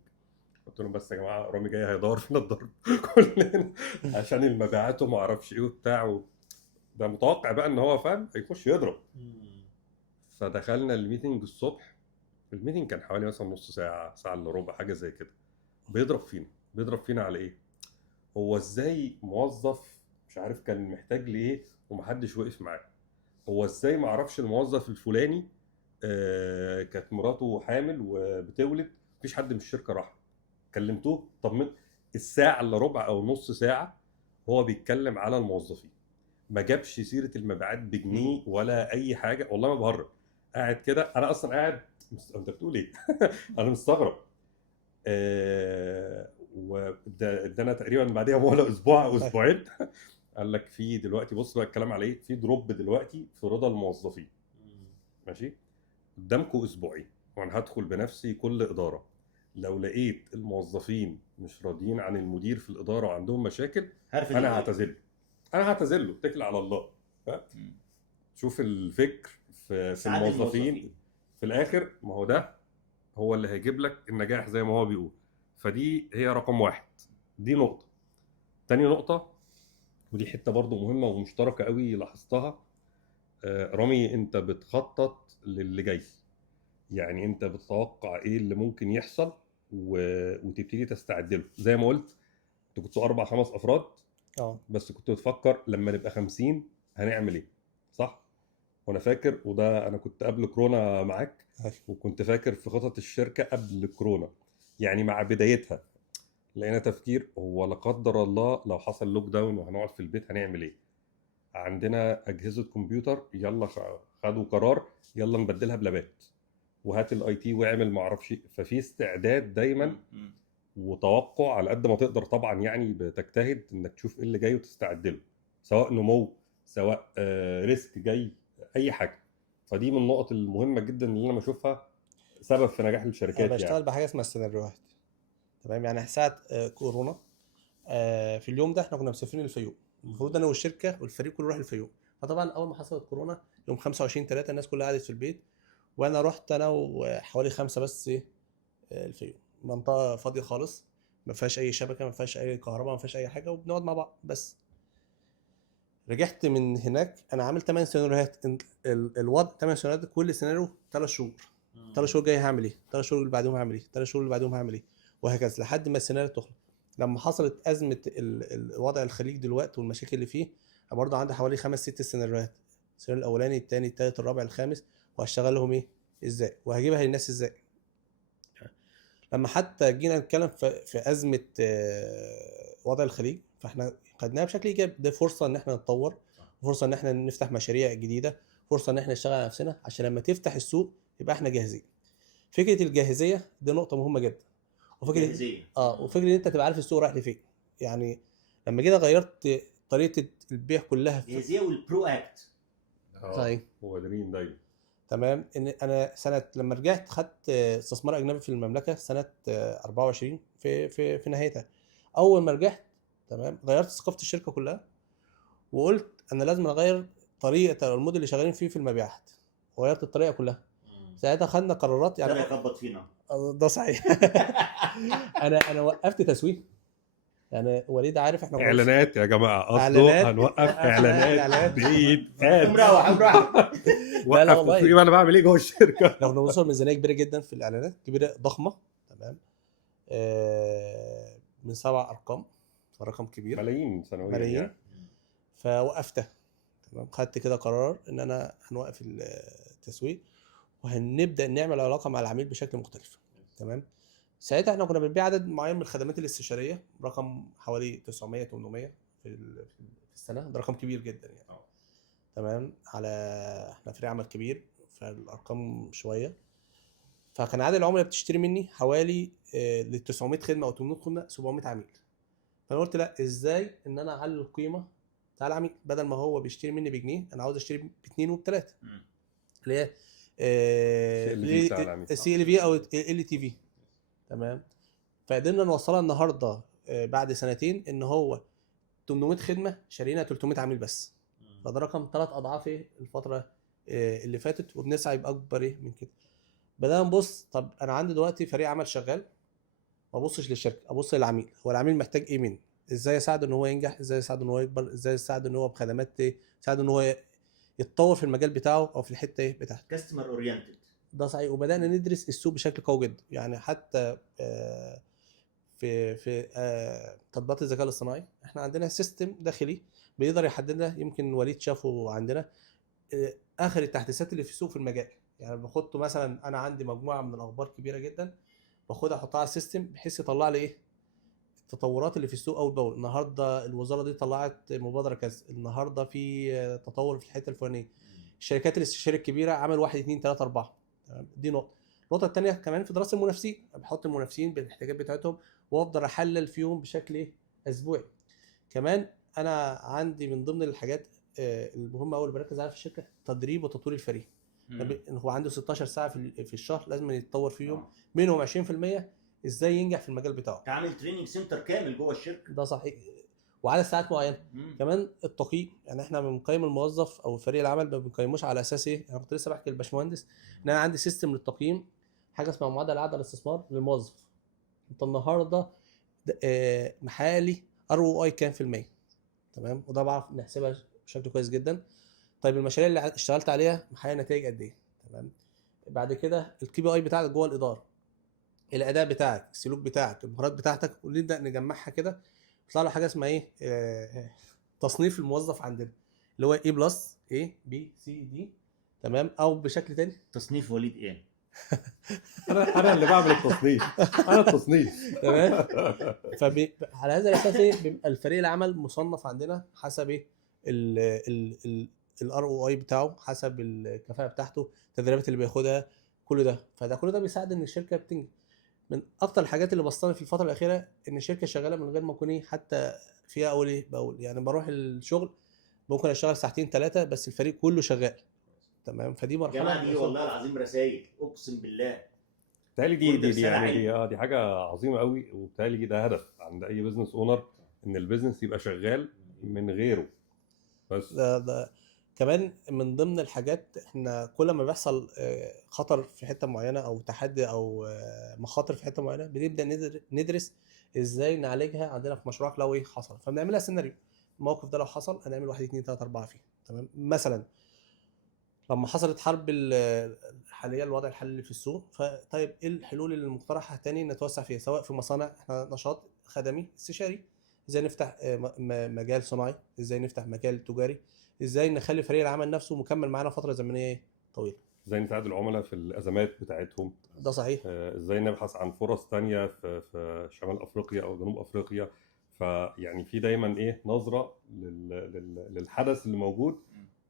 قلت لهم بس يا جماعه رامي جاي هيدور فينا الضرب كلنا عشان المبيعات وما اعرفش ايه وبتاع. ده متوقع بقى ان هو فاهم هيخش يضرب. فدخلنا الميتنج الصبح. الميتنج كان حوالي مثلا نص ساعه، ساعه الا ربع، حاجه زي كده. بيضرب فينا على ايه؟ هو ازاي موظف مش عارف كان محتاج لايه ومحدش وقف معاه؟ هو ازاي ما اعرفش الموظف الفلاني كانت مراته حامل وبتولد، مفيش حد من الشركه راح كلمتوه؟ طب الساعه الا ربع او نص ساعه هو بيتكلم على الموظفين، ما جابش سيره المبيعات بجنيه ولا اي حاجه. والله ما بهرج. قاعد كده، انا اصلا قاعد انت بتقول ايه؟ انا مستغرب. وادانا تقريبا بعديها ولا اسبوع او اسبوعين قال لك في دلوقتي، بص بقى الكلام على ايه، في دروب دلوقتي في رضا الموظفين، ماشي، قدامكم اسبوعين وانا هدخل بنفسي كل اداره، لو لقيت الموظفين مش راضيين عن المدير في الاداره وعندهم مشاكل، عارف انا اللي هعتزل له. انا هعتزل له، اتكل على الله. مم. شوف الفكر في ساعات الموظفين في الاخر، ما هو ده هو اللي هيجيب لك النجاح زي ما هو بيقول. فدي هي رقم واحد. دي نقطه. تاني نقطه، ودي حته برضو مهمه ومشتركه قوي لاحظتها، رامي، انت بتخطط للي جاي. يعني انت بتتوقع ايه اللي ممكن يحصل وتبتدي تستعد له. زي ما قلت، انتوا كنتوا 4-5 افراد، بس كنت بتفكر لما نبقى 50 هنعمل ايه، صح؟ وانا فاكر، وده انا كنت قبل كورونا معاك، وكنت فاكر في خطط الشركه قبل كورونا، يعني مع بدايتها لقينا تفكير هو لا قدر الله لو حصل لوك داون وهنقعد في البيت هنعمل ايه. عندنا اجهزه كمبيوتر، يلا خدوا قرار يلا نبدلها بلابات، وهات الاي تي واعمل ما اعرفش. ففي استعداد دايما وتوقع على قد ما تقدر طبعا، يعني بتجتهد انك تشوف ايه اللي جاي وتستعد له، سواء نمو، سواء ريسك جاي، اي حاجه. فدي من النقط المهمه جدا اللي انا بشوفها سبب في نجاح الشركات. انا بشتغل يعني بحاجه اسمها السيناريوهات، تمام؟ يعني ساعه كورونا، في اليوم ده احنا كنا مسافرين الفيوم، المفروض انا والشركه والفريق كله راح الفيوم. فطبعا اول ما حصلت كورونا يوم 25/3 الناس كلها قعدت في البيت، وانا رحت انا وحوالي 5 بس الفيوم. منطقه فاضيه خالص، ما فيهاش اي شبكه، ما فيهاش اي كهرباء، ما فيهاش اي حاجه، وبنقعد مع بعض بس. رجعت من هناك انا عامل 8 سيناريوهات. الوضع 8 سيناريوهات، كل سيناريو 3 شهور. 3 شهور جاي هعمل ايه، 3 شهور اللي بعدهم هعمل ايه، 3 شهور اللي بعدهم هعمل ايه، وهكذا لحد ما السيناريو تخلص. لما حصلت ازمه الوضع الخليج دلوقتي والمشاكل اللي فيه، انا برضه عندي حوالي 5-6 سيناريوهات. السيناريو الاولاني، الثاني، الثالث، الرابع، الخامس، وهشتغل لهم ايه ازاي، وهجيبها للناس ازاي. لما حتى جينا نتكلم في ازمه وضع الخليج، فاحنا خدناها بشكل ايجابي. ده فرصه ان احنا نتطور، فرصه ان احنا نفتح مشاريع جديده، فرصه ان احنا نشتغل على نفسنا عشان لما تفتح السوق يبقى احنا جاهزين. فكره الجاهزيه دي نقطه مهمه جدا. وفكره وفكره ان انت تبقى عارف السوق رايح لفين. يعني لما جينا غيرت طريقه البيع كلها الجاهزيه والبرو اكت. طيب هو دريم دايما. تمام. ان انا سنه لما رجعت خدت استثمار اجنبي في المملكه سنه 24 في نهايتها. اول ما رجعت، تمام، غيرت ثقافه الشركه كلها، وقلت انا لازم اغير طريقه الموديل اللي شغالين فيه في المبيعات، وغيرت الطريقه كلها. ساعتها خدنا قرارات. يعني يخبط فينا ده صحيح. انا وقفت تسويق. يعني وليد عارف احنا اعلانات يا جماعه، اصله إعلانات. هنوقف اعلانات بايد مروح وقف تسويق. انا بعمل ايه جوه الشركه؟ احنا بنوصل ميزانيه كبيره جدا في الاعلانات، كبيره ضخمه، تمام، من 7 ارقام، رقم كبير، ملايين سنويا ملايين يعني. فوقفتها، تمام. خدت كده قرار ان انا هنوقف التسويق وهنبدا نعمل علاقه مع العميل بشكل مختلف، تمام. ساعتها احنا كنا بنبيع عدد معين من الخدمات الاستشاريه، رقم حوالي 900-800 في السنه. ده رقم كبير جدا يعني، تمام. على احنا فريق عمل كبير، فالارقام شويه. فكان عدد العملاء اللي بتشتري مني حوالي ل 900 خدمه او 800 خدمه 700 عميل. فانا قلت لا، ازاي ان انا اعلي القيمه بتاع العميل، بدل ما هو بيشتري مني بجنيه انا عاوز اشتري ب2 وب3، اللي هي السي ال في او ال تي في، تمام. فقدرنا نوصلها النهارده بعد سنتين ان هو 800 خدمه شارينا 300 عميل بس. فده رقم 3 اضعاف الفتره اللي فاتت، وبنسعى يبقى اكبر من كده. بدأنا نبص، طب انا عندي دلوقتي فريق عمل شغال، ما ابصش للشركه، ابص للعميل. هو العميل محتاج ايه مني، ازاي اساعده ان هو ينجح، ازاي اساعده ان هو يكبر، ازاي اساعده ان هو بخدمات اساعده ان هو يتطور في المجال بتاعه او في الحته بتاعته. كاستمر اورينتد. ده صحيح. وبدانا ندرس السوق بشكل قوي جدا. يعني حتى في تطبيقات الذكاء الاصطناعي احنا عندنا سيستم داخلي بيقدر يحدد لنا، يمكن وليد شافه عندنا، اخر التحديثات اللي في السوق في المجال. يعني باخد مثلا انا عندي مجموعه من الاخبار كبيره جدا، باخدها احطها على السيستم بحيث يطلع لي ايه التطورات اللي في السوق اول باول. النهارده الوزاره دي طلعت مبادره كذا، النهارده في تطور في الحته الفلانيه، الشركات الاستشاريه الكبيره عمل 1 2 3 4. تمام، دي نقطه. النقطه الثانيه كمان في دراسه المنافسين، بحط المنافسين بالاحتياجات بتاعتهم وافضل احلل فيهم بشكل اسبوعي. كمان انا عندي من ضمن الحاجات المهمه قوي اللي بركز عليها في الشركه تدريب وتطوير الفريق. هو عنده 16 ساعه في الشهر لازم يتطور فيهم، منهم 20% ازاي ينجح في المجال بتاعه. تعمل تريننج سنتر كامل جوه الشركه. ده صحيح، وعلى ساعات معينه. كمان التقييم، يعني احنا بنقيم الموظف او فريق العمل ما بنقيموش على اساس ايه. انا كنت لسه بحكي للباشمهندس ان انا عندي سيستم للتقييم، حاجه اسمها معدل عائد الاستثمار للموظف. انت النهارده محالي ROI كام في المية، تمام، وده بعرف نحسبها بشكل كويس جدا. طيب المشاريع اللي اشتغلت عليها محققه نتائج قد ايه، تمام. بعد كده الKPI بتاعك جوه الاداره، الاداء بتاعك، السلوك بتاعك، المهارات بتاعتك، ونبدا نجمعها كده يطلع له حاجه اسمها ايه، تصنيف الموظف عندنا اللي هو A+, A B C D، تمام. او بشكل تاني تصنيف وليد ايه؟ انا اللي بعمل التصنيف، انا التصنيف. تمام. على هذا الاساس ايه بيبقى الفريق العمل مصنف عندنا حسب ايه ال ROI بتاعه، حسب الكفاءه بتاعته، التدريبات اللي بياخدها، كل ده. كل ده بيساعد ان الشركه بتنجح. من اكتر الحاجات اللي بسطاني في الفتره الاخيره ان الشركه شغاله من غير ما اكون ايه حتى فيها اول ايه باول. يعني بروح الشغل ممكن اشتغل ساعتين 3 بس الفريق كله شغال، تمام. فدي مرحله الجماعه دي والله العظيم رسائل، اقسم بالله. بالتالي كل دي رسالة يعني علم. دي حاجه عظيمه قوي، وبالتالي ده هدف عند اي بزنس اونر ان البيزنس يبقى شغال من غيره. بس ده كمان من ضمن الحاجات، احنا كل ما بيحصل خطر في حته معينه او تحدي او مخاطر في حته معينه بنبدا ندرس ازاي نعالجها عندنا في مشروعك. لو ايه حصل فبنعملها سيناريو، الموقف ده لو حصل هنعمل 1 2 3 4 فيه، تمام. مثلا لما حصلت حرب الحاليه، الوضع الحالي في السوق، فطيب ايه الحلول اللي المقترحه تاني نتوسع فيها، سواء في مصانع، احنا نشاط خدمي استشاري، ازاي نفتح مجال صناعي، ازاي نفتح مجال تجاري، ازاي نخلي فريق العمل نفسه مكمل معانا فتره زمنيه طويله. ازاي نساعد العملاء في الازمات بتاعتهم. ده صحيح. ازاي نبحث عن فرص تانية في شمال افريقيا او جنوب افريقيا. فيعني في دايما ايه نظرة للحدث اللي موجود،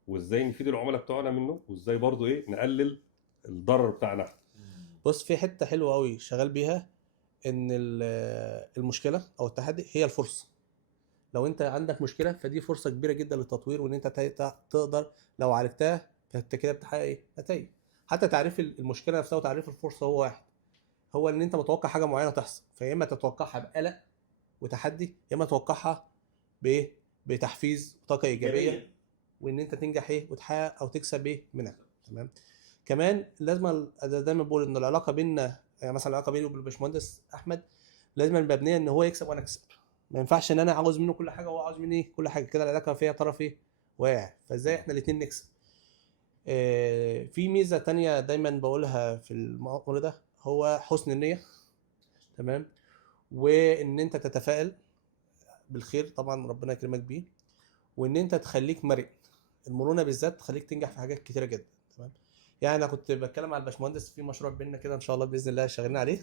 وازاي نفيد العملاء بتوعنا منه، وازاي برضو ايه نقلل الضرر بتاعنا. بص، في حته حلوه قوي شغال بيها، ان المشكله او التحدي هي الفرصه. لو انت عندك مشكله فدي فرصه كبيره جدا للتطوير، وان انت تقدر لو عالجتها فانت كده بتحقق ايه نتائج. حتى تعريف المشكله نفسها وتعريف الفرصه هو واحد، هو ان انت متوقع حاجه معينه تحصل، فيا اما تتوقعها بقلق وتحدي، يا اما تتوقعها بايه بتحفيز وطاقه ايجابيه، وان انت تنجح ايه وتحقق او تكسب ايه منها، تمام. كمان لازم دايما بقول ان العلاقه بيننا، يعني مثلا العلاقه بيني وبين الباشمهندس احمد لازم مبنيه ان هو يكسب وانا اكسب. ما ينفعش ان انا عاوز منه كل حاجه وهو عاوز مني كل حاجه، كده العلاقه فيها طرف ايه واقع. فازاي احنا الاثنين نكسب. في ميزه تانية دايما بقولها في الموضوع ده، هو حسن النيه، تمام، وان انت تتفائل بالخير طبعا ربنا يكرمك بيه، وان انت تخليك مرن. المرونه بالذات تخليك تنجح في حاجات كتيره جدا، تمام. يعني انا كنت بتكلم مع الباشمهندس في مشروع بيننا كده ان شاء الله باذن الله شغالين عليه،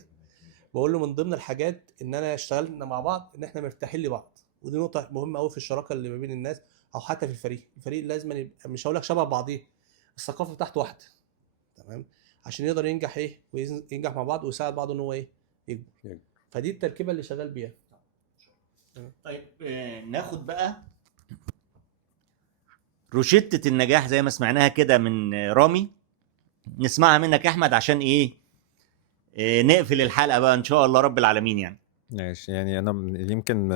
بقول له من ضمن الحاجات ان انا اشتغلنا مع بعض ان احنا مرتاحين لبعض، ودي نقطه مهمه قوي في الشراكه اللي ما بين الناس، او حتى في الفريق لازم يبقى مش هقول لك شبه بعضيه، الثقافه بتاعته واحده، تمام، عشان يقدر ينجح ايه وينجح مع بعض ويساعد بعض ان هو ايه يكبر. فدي التركيبه اللي شغال بيها. طيب ناخد بقى روشتة النجاح زي ما سمعناها كده من رامي، نسمعها منك يا احمد عشان ايه نقفل الحلقه بقى ان شاء الله رب العالمين. يعني ماشي. يعني انا يمكن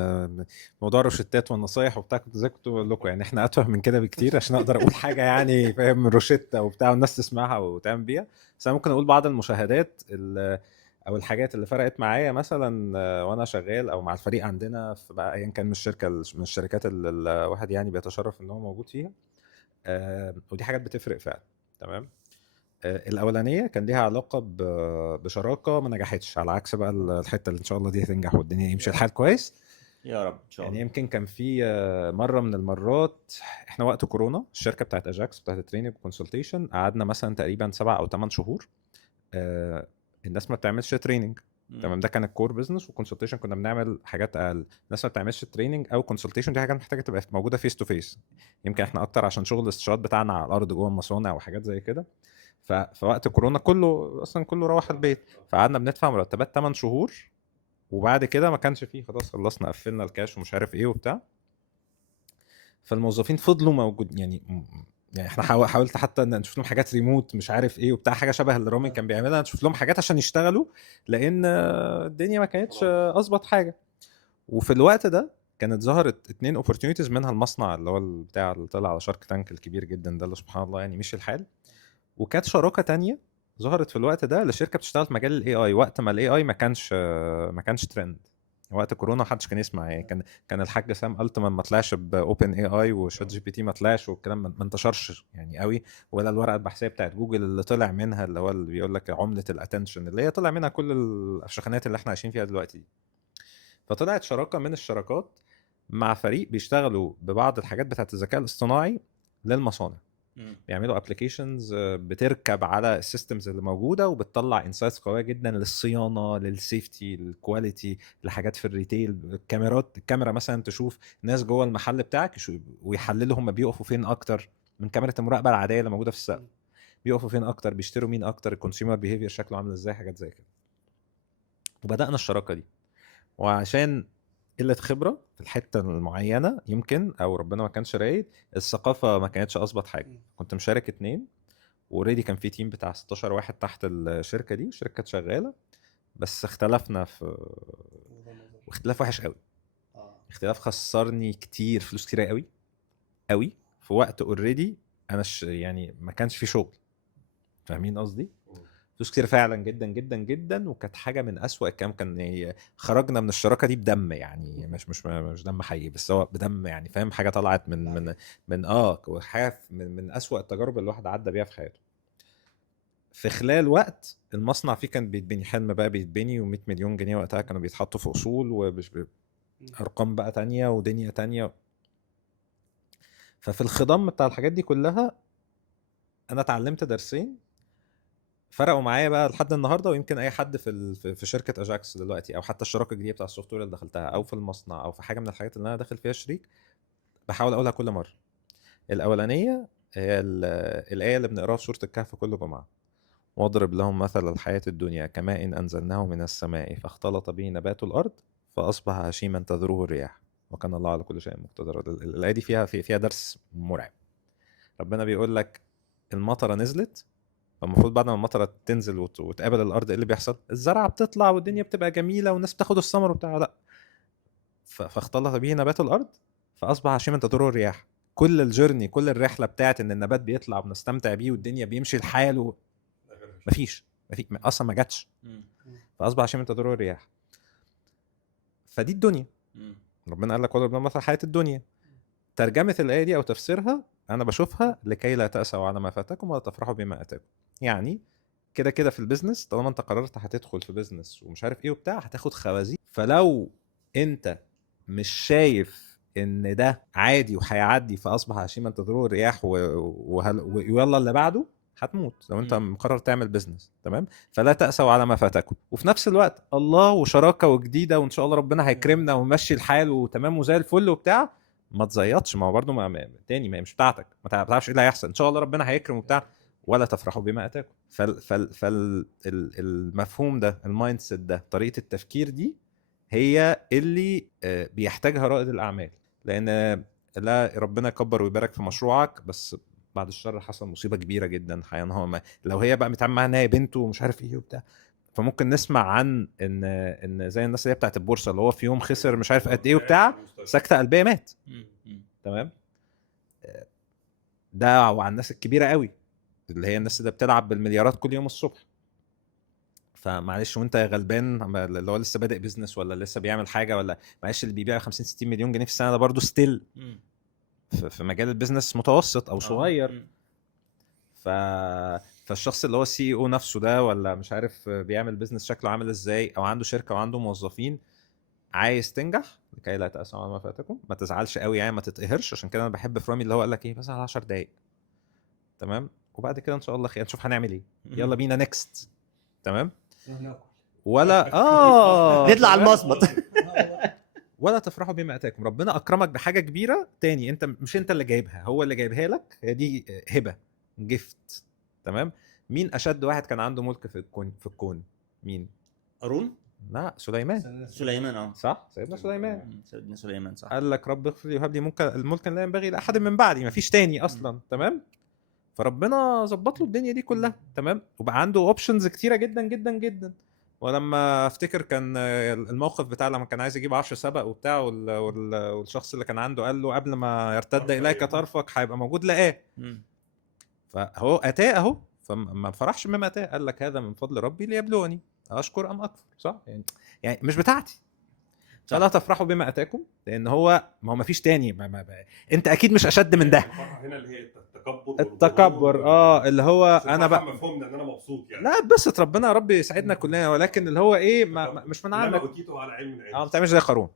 موضوع الروشتات والنصايح وبتاع كنت زي كنت بقول لكم، يعني احنا اتفه من كده بكتير عشان اقدر اقول حاجه يعني فاهم روشته وبتاع والناس تسمعها وتعمل بيها. بس انا ممكن اقول بعض المشاهدات او الحاجات اللي فرقت معايا مثلا وانا شغال او مع الفريق عندنا في بقى ايا كان من الشركه من الشركات اللي الواحد يعني بيتشرف ان هو موجود فيها. ودي حاجات بتفرق فعلا، تمام. الاولانيه كان ليها علاقه بشراكه ما نجحتش، على عكس بقى الحته اللي ان شاء الله دي هتنجح والدنيا يمشي الحال كويس يا رب ان شاء الله. يعني يمكن كان في مره من المرات احنا وقت كورونا الشركه بتاعت اجاكس بتاعت التريننج كونسلتيشن قعدنا مثلا تقريبا 7 أو 8 شهور الناس ما بتعملش تريننج، تمام. ده كان الكور بزنس، وكونسلتيشن كنا بنعمل حاجات اقل. الناس ما بتعملش تريننج او كونسلتيشن، دي حاجات محتاجه تبقى موجوده فيس تو فيس. يمكن احنا اكتر عشان شغل الاستشارات بتاعنا على الارض جوه المصانع وحاجات زي كده. فوقت كورونا كله روح البيت، فقعدنا بندفع مرتبات 8 شهور، وبعد كده ما كانش فيه، خلاص خلصنا قفلنا الكاش ومش عارف ايه وبتاع. فالموظفين فضلوا موجود، يعني يعني احنا حاولت حتى ان نشوف لهم حاجات ريموت مش عارف ايه وبتاع، حاجه شبه اللي رامي كان بيعملها، نشوف لهم حاجات عشان يشتغلوا، لان الدنيا ما كانتش اظبط حاجه. وفي الوقت ده كانت ظهرت 2 اوبورتيونيتيز، منها المصنع اللي هو بتاع اللي طلع على شارك تانك الكبير جدا ده، اللي سبحان الله يعني مشي الحال. وكانت شراكه تانية ظهرت في الوقت ده لشركه بتشتغل في مجال الاي اي، وقت ما الاي اي ما كانش ترند. وقت كورونا محدش كان يسمع يعني، كان الحاج سام التمان ما طلعش باوبن اي اي، وشات جي بي تي ما طلعش، والكلام ما انتشرش يعني قوي، ولا الورقه البحثيه بتاعت جوجل اللي طلع منها اللي هو اللي بيقول لك عمله الاتنشن اللي هي طلع منها كل الافشخانات اللي احنا عايشين فيها دلوقتي. فطلعت شراكه من الشراكات مع فريق بيشتغلوا ببعض الحاجات بتاعت الذكاء الاصطناعي للمصانع، بيعملوا ابلكيشنز بتركب على السيستمز اللي موجوده، وبتطلع انسايتس قويه جدا للصيانه، للسيفتي، للكواليتي، لحاجات في الريتيل. الكاميرا مثلا تشوف ناس جوه المحل بتاعك ويحللوا هم بيقفوا فين اكتر من كاميرا المراقبه العاديه اللي موجوده في السقف، بيقفوا فين اكتر، بيشتروا مين اكتر، الكونسيومر بيهيفير شكله عامل ازاي، حاجات زي كده. وبدانا الشراكه دي، وعشان قله خبره في الحته المعينه يمكن، او ربنا ما كانش رايد، الثقافه ما كانتش اظبط حاجه. كنت مشارك 2، واوريدي كان في تيم بتاع 16 واحد تحت الشركه دي، الشركه كانت شغاله، بس اختلفنا في واختلاف وحش قوي. اختلاف خسرني كتير، فلوس كتير قوي قوي في وقت اوريدي انا يعني ما كانش في شغل. فاهمين قصدي؟ فلوس كتير فعلا جدا جدا جدا، وكانت حاجه من اسوأ الكلام. كان يعني خرجنا من الشراكه دي بدم، يعني مش دم حقيقي، بس هو بدم يعني، فاهم؟ حاجه طلعت من حاجه من اسوأ التجارب اللي الواحد عدى بيها في حياته. في خلال وقت المصنع فيه كان بيتبني، حلم بقى بيتبني، و100 مليون جنيه وقتها كانوا بيتحطوا في اصول وارقام بقى تانية ودنيا تانية. ففي الخضم بتاع الحاجات دي كلها انا اتعلمت درسين فرقوا معايا بقى لحد النهارده، ويمكن اي حد في شركه اجاكس دلوقتي، او حتى الشراكه الجديده بتاع السوفت وير اللي دخلتها، او في المصنع، او في حاجه من الحاجات اللي انا داخل فيها شريك، بحاول اقولها كل مره. الاولانيه هي الايه اللي بنقراها في سوره الكهف كل جمعه: واضرب لهم مثل الحياه الدنيا كماء انزلناه من السماء فاختلط به نبات الارض فاصبح هشيما تذروه الرياح وكان الله على كل شيء مقتدر. الايه دي فيها درس مرعب. ربنا بيقول لك المطره نزلت، فالمفروض بعد ما المطره تنزل وتقابل الارض ايه اللي بيحصل؟ الزرعه بتطلع والدنيا بتبقى جميله والناس بتاخد الثمر وبتاع. لا، فاختلط به نبات الارض فاصبح هشيما تضره الرياح. كل الجيرني، كل الرحله بتاعت ان النبات بيطلع وبنستمتع بيه والدنيا بيمشي الحال مفيش اصلا، ما جاتش، فاصبح هشيما تضره الرياح. فدي الدنيا. ربنا قال لك واضرب لهم مثل حياه الدنيا. ترجمه الايه دي او تفسيرها انا بشوفها لكي لا تأسوا على ما فاتكم ولا تفرحوا بما اتاكم. يعني كده كده في البيزنس، طالما انت قررت هتدخل في بيزنس ومش عارف ايه وبتاع، هتاخد خوازيق. فلو انت مش شايف ان ده عادي وهيعدي فاصبح هشيما تضره الرياح ويلا اللي بعده، هتموت. لو انت مقرر تعمل بيزنس، تمام، فلا تأسوا على ما فاتكم. وفي نفس الوقت الله وشراكه وجديده، وان شاء الله ربنا هيكرمنا ويمشي الحال وتمام وزي الفل وبتاع، ما تزيطش. ما هو برضه تاني ما هي مش بتاعتك، ما تعرفش ايه اللي هيحصل. ان شاء الله ربنا هيكرم وبتاع، ولا تفرحوا بما اتاكم. فالمفهوم ده، المايند سيت ده، طريقه التفكير دي هي اللي بيحتاجها رائد الاعمال. لان لا ربنا يكبر ويبارك في مشروعك، بس بعد الشر حصل مصيبه كبيره جدا هينهار. لو هي بقى متعامل معاها ان هي بنته ومش عارف ايه وبتاع، فممكن نسمع عن ان زي الناس اللي هي بتاعت البورصه، اللي هو في يوم خسر مش عارف قد ايه وبتاع، سكته قلبيه مات. تمام. ده على الناس الكبيره قوي، اللي هي الناس اللي بتلعب بالمليارات كل يوم الصبح. فمعلش، وانت غلبان اللي هو لسه بادئ بيزنس ولا لسه بيعمل حاجه، ولا معلش اللي بيبيع 50 60 مليون جنيه في السنه ده برضه ستيل في مجال البيزنس متوسط او صغير. فالشخص اللي هو السي او نفسه ده، ولا مش عارف بيعمل بيزنس شكله عامل ازاي، او عنده شركه وعنده موظفين، عايز تنجح لكي لا تأسوا على ما فاتكم. ما تزعلش قوي يعني، ما تتقهرش. عشان كده انا بحب فرامي اللي هو قال لك ايه، بس على 10 دقايق تمام، وبعد كده ان شاء الله خير، نشوف هنعمل ايه، يلا بينا نيكست. تمام. ولا نطلع على المصمت. ولا تفرحوا بما اتاكم. ربنا اكرمك بحاجه كبيره تاني، انت مش انت اللي جايبها، هو اللي جايبها لك. هي دي هبه، جفت. تمام. مين اشد واحد كان عنده ملك في الكون؟ مين؟ قارون؟ لا، سليمان. سليمان. صح، سيدنا سليمان. سيدنا سليمان صح. قال لك رب اغفر لي وهب لي الملك لا ينبغي لاحد من بعدي، مفيش تاني اصلا. تمام. فربنا ظبط له الدنيا دي كلها تمام، وبقى عنده اوبشنز كتيره جدا جدا جدا. ولما افتكر كان الموقف بتاع لما كان عايز يجيب 10 سبق وبتاع والشخص اللي كان عنده قال له قبل ما يرتد اليك طرفك هيبقى موجود، لقاه. فهو اتاه اهو، فما فرحش مما اتاه، قال لك هذا من فضل ربي ليبلوني اشكر ام اكفر. صح يعني مش بتاعتي. فلا تفرحوا بما اتاكم، لان هو ما فيش تاني انت اكيد مش اشد من ده. هنا اللي هي التكبر اللي هو انا بقى مفهومنا ان انا مبسوط يعني. لا اتبسط، ربنا يا رب يسعدنا كلنا، ولكن اللي هو ايه مش من عندك. اوتيته على علم العلم. ما بتعملش زي قارون.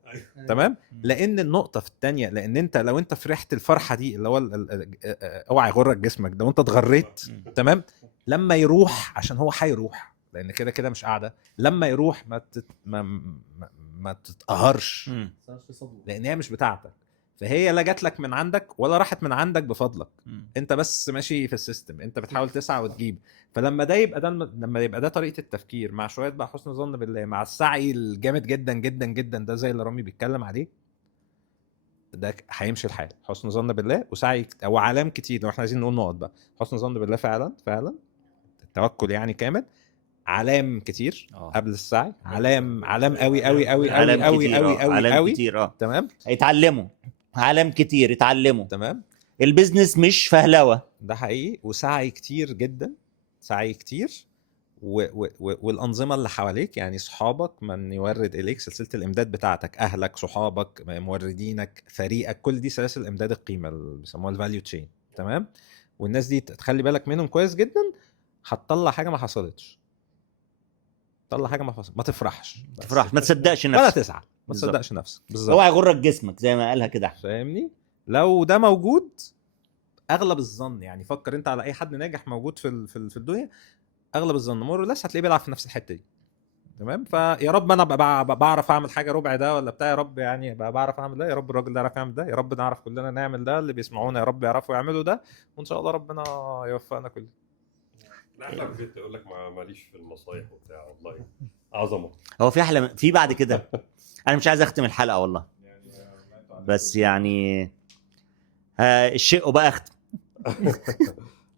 تمام. لان النقطه في الثانيه، لان انت لو انت فرحت الفرحه دي اللي هو اوعى يغرك جسمك ده وانت اتغريت، تمام، لما يروح عشان هو هيروح، لان كده كده مش قاعده، لما يروح ما تتقهرش، لان هي مش بتاعتك. فهي لا جات لك من عندك ولا راحت من عندك بفضلك. انت بس ماشي في السيستم، انت بتحاول تسعى وتجيب. فلما ده يبقى لما يبقى ده طريقه التفكير مع شويه بقى حسن ظن بالله، مع السعي الجامد جدا جدا جدا ده زي اللي رامي بيتكلم عليه، ده هيمشي الحال. حسن ظن بالله وسعي او علام كتير. لو احنا عايزين نقول نقط بقى، حسن ظن بالله فعلا فعلا، التوكل يعني كامل، علام كتير قبل السعي، علام قوي قوي قوي قوي قوي قوي قوي كتير. تمام. يتعلموا علام كتير، يتعلموا. تمام. البيزنس مش فهلوه، ده حقيقي، وسعي كتير جدا، سعي كتير. والانظمه اللي حواليك، يعني صحابك، من يورد اليك، سلسله الامداد بتاعتك، اهلك، صحابك، موردينك، فريقك، كل دي سلاسل امداد القيمه اللي بيسموها الفاليو تشين. تمام. والناس دي تخلي بالك منهم كويس جدا. هتطلع حاجه ما حصلتش، طلع حاجه ما حصلتش، ما تفرحش، ما تصدقش ولا نفسك، تزعل، ما تصدقش نفسك بالظبط. اوعى يغرك جسمك زي ما قالها كده. فاهمني؟ لو ده موجود اغلب الظن، يعني فكر انت على اي حد ناجح موجود في الدنيا، اغلب الظن مور لسه هتلاقيه بيلعب في نفس الحته دي. تمام. فيا رب انا بعرف اعمل حاجه ربع ده ولا بتاع، يا رب يعني بعرف اعمل ده، يا رب الراجل ده يعرف يعمل ده، يا رب نعرف كلنا نعمل ده، اللي بيسمعونا يا رب يعرفوا يعملوا ده، وان شاء الله ربنا يوفقنا كلنا. لا احلى بيت يقول لك ماليش في النصايح وبتاع، والله عظمه. هو في احلى في بعد كده؟ انا مش عايز اختم الحلقه والله، بس يعني الشيء بقى اختم.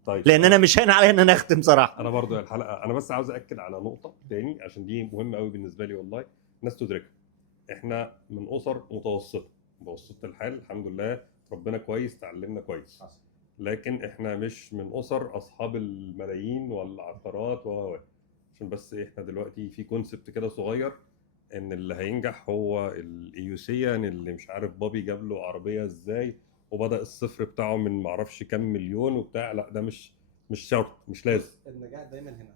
طيب، لان انا مش هين عليا ان انا اختم صراحه. انا برضو الحلقه انا بس عاوز اكد على نقطه تاني عشان دي مهمه قوي بالنسبه لي، والله الناس تدركها. احنا من اسر متوسطه الحال، الحمد لله ربنا كويس، تعلمنا كويس، لكن احنا مش من اسر اصحاب الملايين والعقارات عشان بس احنا دلوقتي في كونسبت كده صغير ان اللي هينجح هو الايوسيان اللي مش عارف بابي جاب له عربيه ازاي وبدا الصفر بتاعه من معرفش كام مليون وبتاع. لا ده مش شرط، مش لازم. النجاح دايما هنا،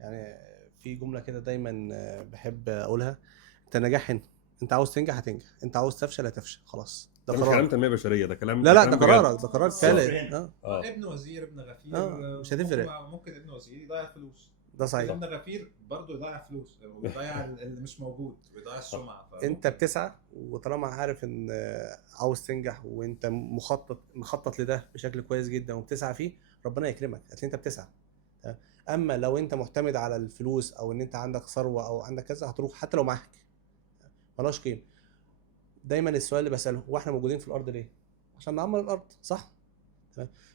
يعني في جمله كده دايما بحب اقولها: انت نجاح هنا، انت عاوز تنجح هتنجح، انت عاوز تفشل هتفشل، خلاص. ده مش كلام تنميه بشريه، ده كلام لا ده قرارك، ده قرار ثالث. ابن وزير، ابن غفير، مش هتفرق. ممكن ابن وزير يضيع فلوس، ده صحيح. ابن غفير برضه يضيع فلوس ويضيع اللي مش موجود ويضيع السمعه. انت بتسعى، وطالما عارف ان عاوز تنجح وانت مخطط لده بشكل كويس جدا وبتسعى فيه، ربنا يكرمك، هتلاقي انت بتسعى. اما لو انت معتمد على الفلوس او ان انت عندك ثروه او عندك كذا، هتروح حتى لو معاك ملاش قيمه. دايما السؤال اللي بساله: هو احنا موجودين في الارض ليه؟ عشان نعمر الارض، صح؟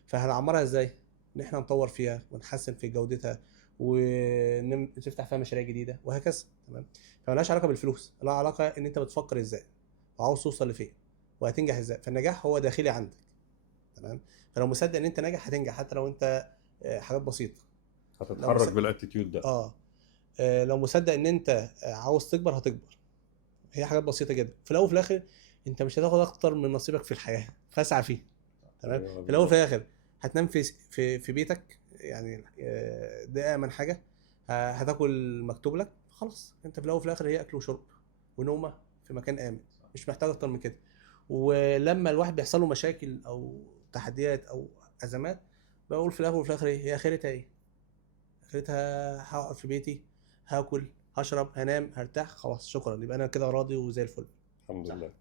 فهنعمرها ازاي؟ ان احنا نطور فيها ونحسن في جودتها ونفتح فيها مشاريع جديده وهكذا. تمام. فمالهاش علاقه بالفلوس، لها علاقه ان انت بتفكر ازاي وعاوز توصل لفين وهتنجح ازاي. فالنجاح هو داخلي عندك. تمام. فلو مصدق ان انت ناجح هتنجح، حتى لو انت حاجات بسيطه هتتحرك بالاتيتيود ده. لو مصدق ان انت عاوز تكبر هتكبر، هي حاجات بسيطه جدا. في الاول وفي الاخر انت مش هتاخد اكتر من نصيبك في الحياه، فاسعى فيه. تمام. في الاول وفي الاخر هتنام في بيتك، يعني ده امن حاجه. هتاكل مكتوب لك، خلاص. انت في الاول وفي الاخر هي اكل وشرب ونومه في مكان امن، مش محتاج اكتر من كده. ولما الواحد بيحصل له مشاكل او تحديات او ازمات، بقول في الاول وفي الاخر هي اخرتها ايه؟ اخرتها هقعد في بيتي، هاكل، هشرب، هنام، هرتاح، خلاص شكرا، يبقى انا كده راضي وزي الفل. الحمد لله.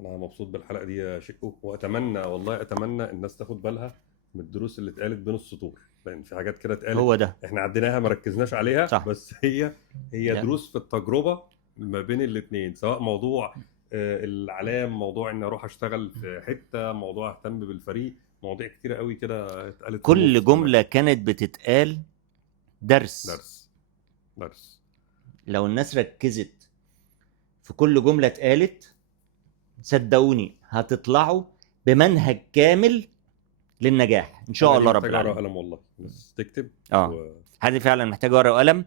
انا مبسوط بالحلقه دي يا شيكو، واتمنى والله اتمنى الناس تاخد بالها من الدروس اللي اتقالت بين السطور، لان في حاجات كده اتقالت هو ده احنا عديناها ما ركزناش عليها. صح. بس هي دروس في التجربه ما بين الاثنين، سواء موضوع العلام، موضوع ان اروح اشتغل في حته، موضوع اهتم بالفريق، مواضيع كتيره قوي كده اتقالت في كل النص. جمله كانت بتتقال درس. درس. لو الناس ركزت في كل جمله اتقالت صدقوني هتطلعوا بمنهج كامل للنجاح ان شاء الله رب محتاجة ورقة العالمين. قلم والله، بس تكتب هذه فعلا محتاجه ورقه وقلم،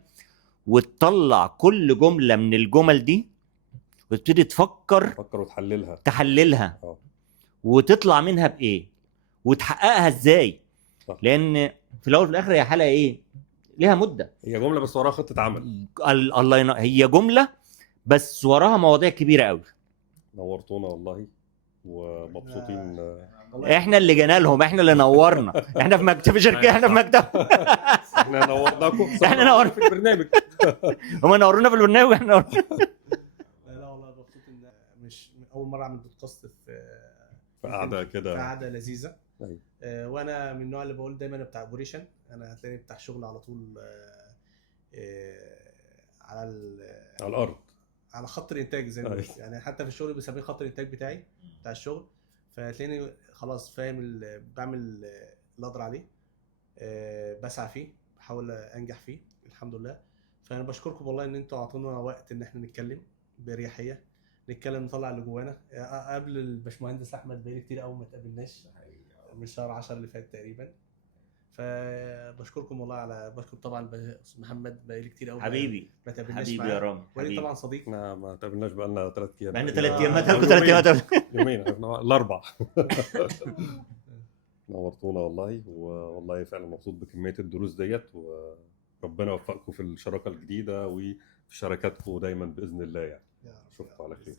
وتطلع كل جمله من الجمل دي وتبتدي تفكر فكر وتحللها. تحللها اه وتطلع منها بايه وتحققها ازاي. صح. لان في الاول وفي الاخر هي حلقه ايه ليها مده. هي جمله بس وراها خطه عمل. الله هي جمله بس وراها مواضيع كبيره قوي. نورتونا والله ومبسوطين. احنا اللي جينا لهم، احنا اللي نورنا، احنا في مكتب شركه، احنا في مكتب احنا نورناكم. احنا نورنا في البرنامج. هم نورونا في البرنامج واحنا نورنا. لا والله مبسوط ان مش اول مره اعمل بودكاست في قعده كده. في قعده لذيذه. أيوة. وانا من النوع اللي بقول دايما بتاع اوبريشن، انا هتلاقيني بتاع شغل على طول على الارض، على خط الانتاج زي ما أيوة. بقول. يعني حتى في الشغل بسميه خط الانتاج بتاعي بتاع الشغل. فهتلاقيني خلاص فاهم بعمل اللي اقدر عليه، بسعى فيه، بحاول انجح فيه الحمد لله. فانا بشكركم والله ان انتوا اعطونا وقت ان احنا نتكلم باريحيه، نتكلم نطلع اللي جوانا. قبل الباشمهندس احمد بقالي كتير قوي ما اتقابلناش، من شهر 10 اللي فات تقريبا. فبشكركم والله على بشكر طبعا استاذ محمد بقالي كتير قوي حبيبي ما تقابلناش حبيبي معاه. يا رامي وليد حبيبي. طبعا صديق. احنا ما تقابلناش بقالنا 3 ايام. بقالنا 3 ايام، ما أو تاكلوا 3 ايام. يومين الاربع. نورتونا والله، والله فعلا مبسوط بكميه الدروس ديت، وربنا يوفقكم في الشراكه الجديده وفي شراكاتكم دايما باذن الله يعني. يا رب. اشوفكم على خير.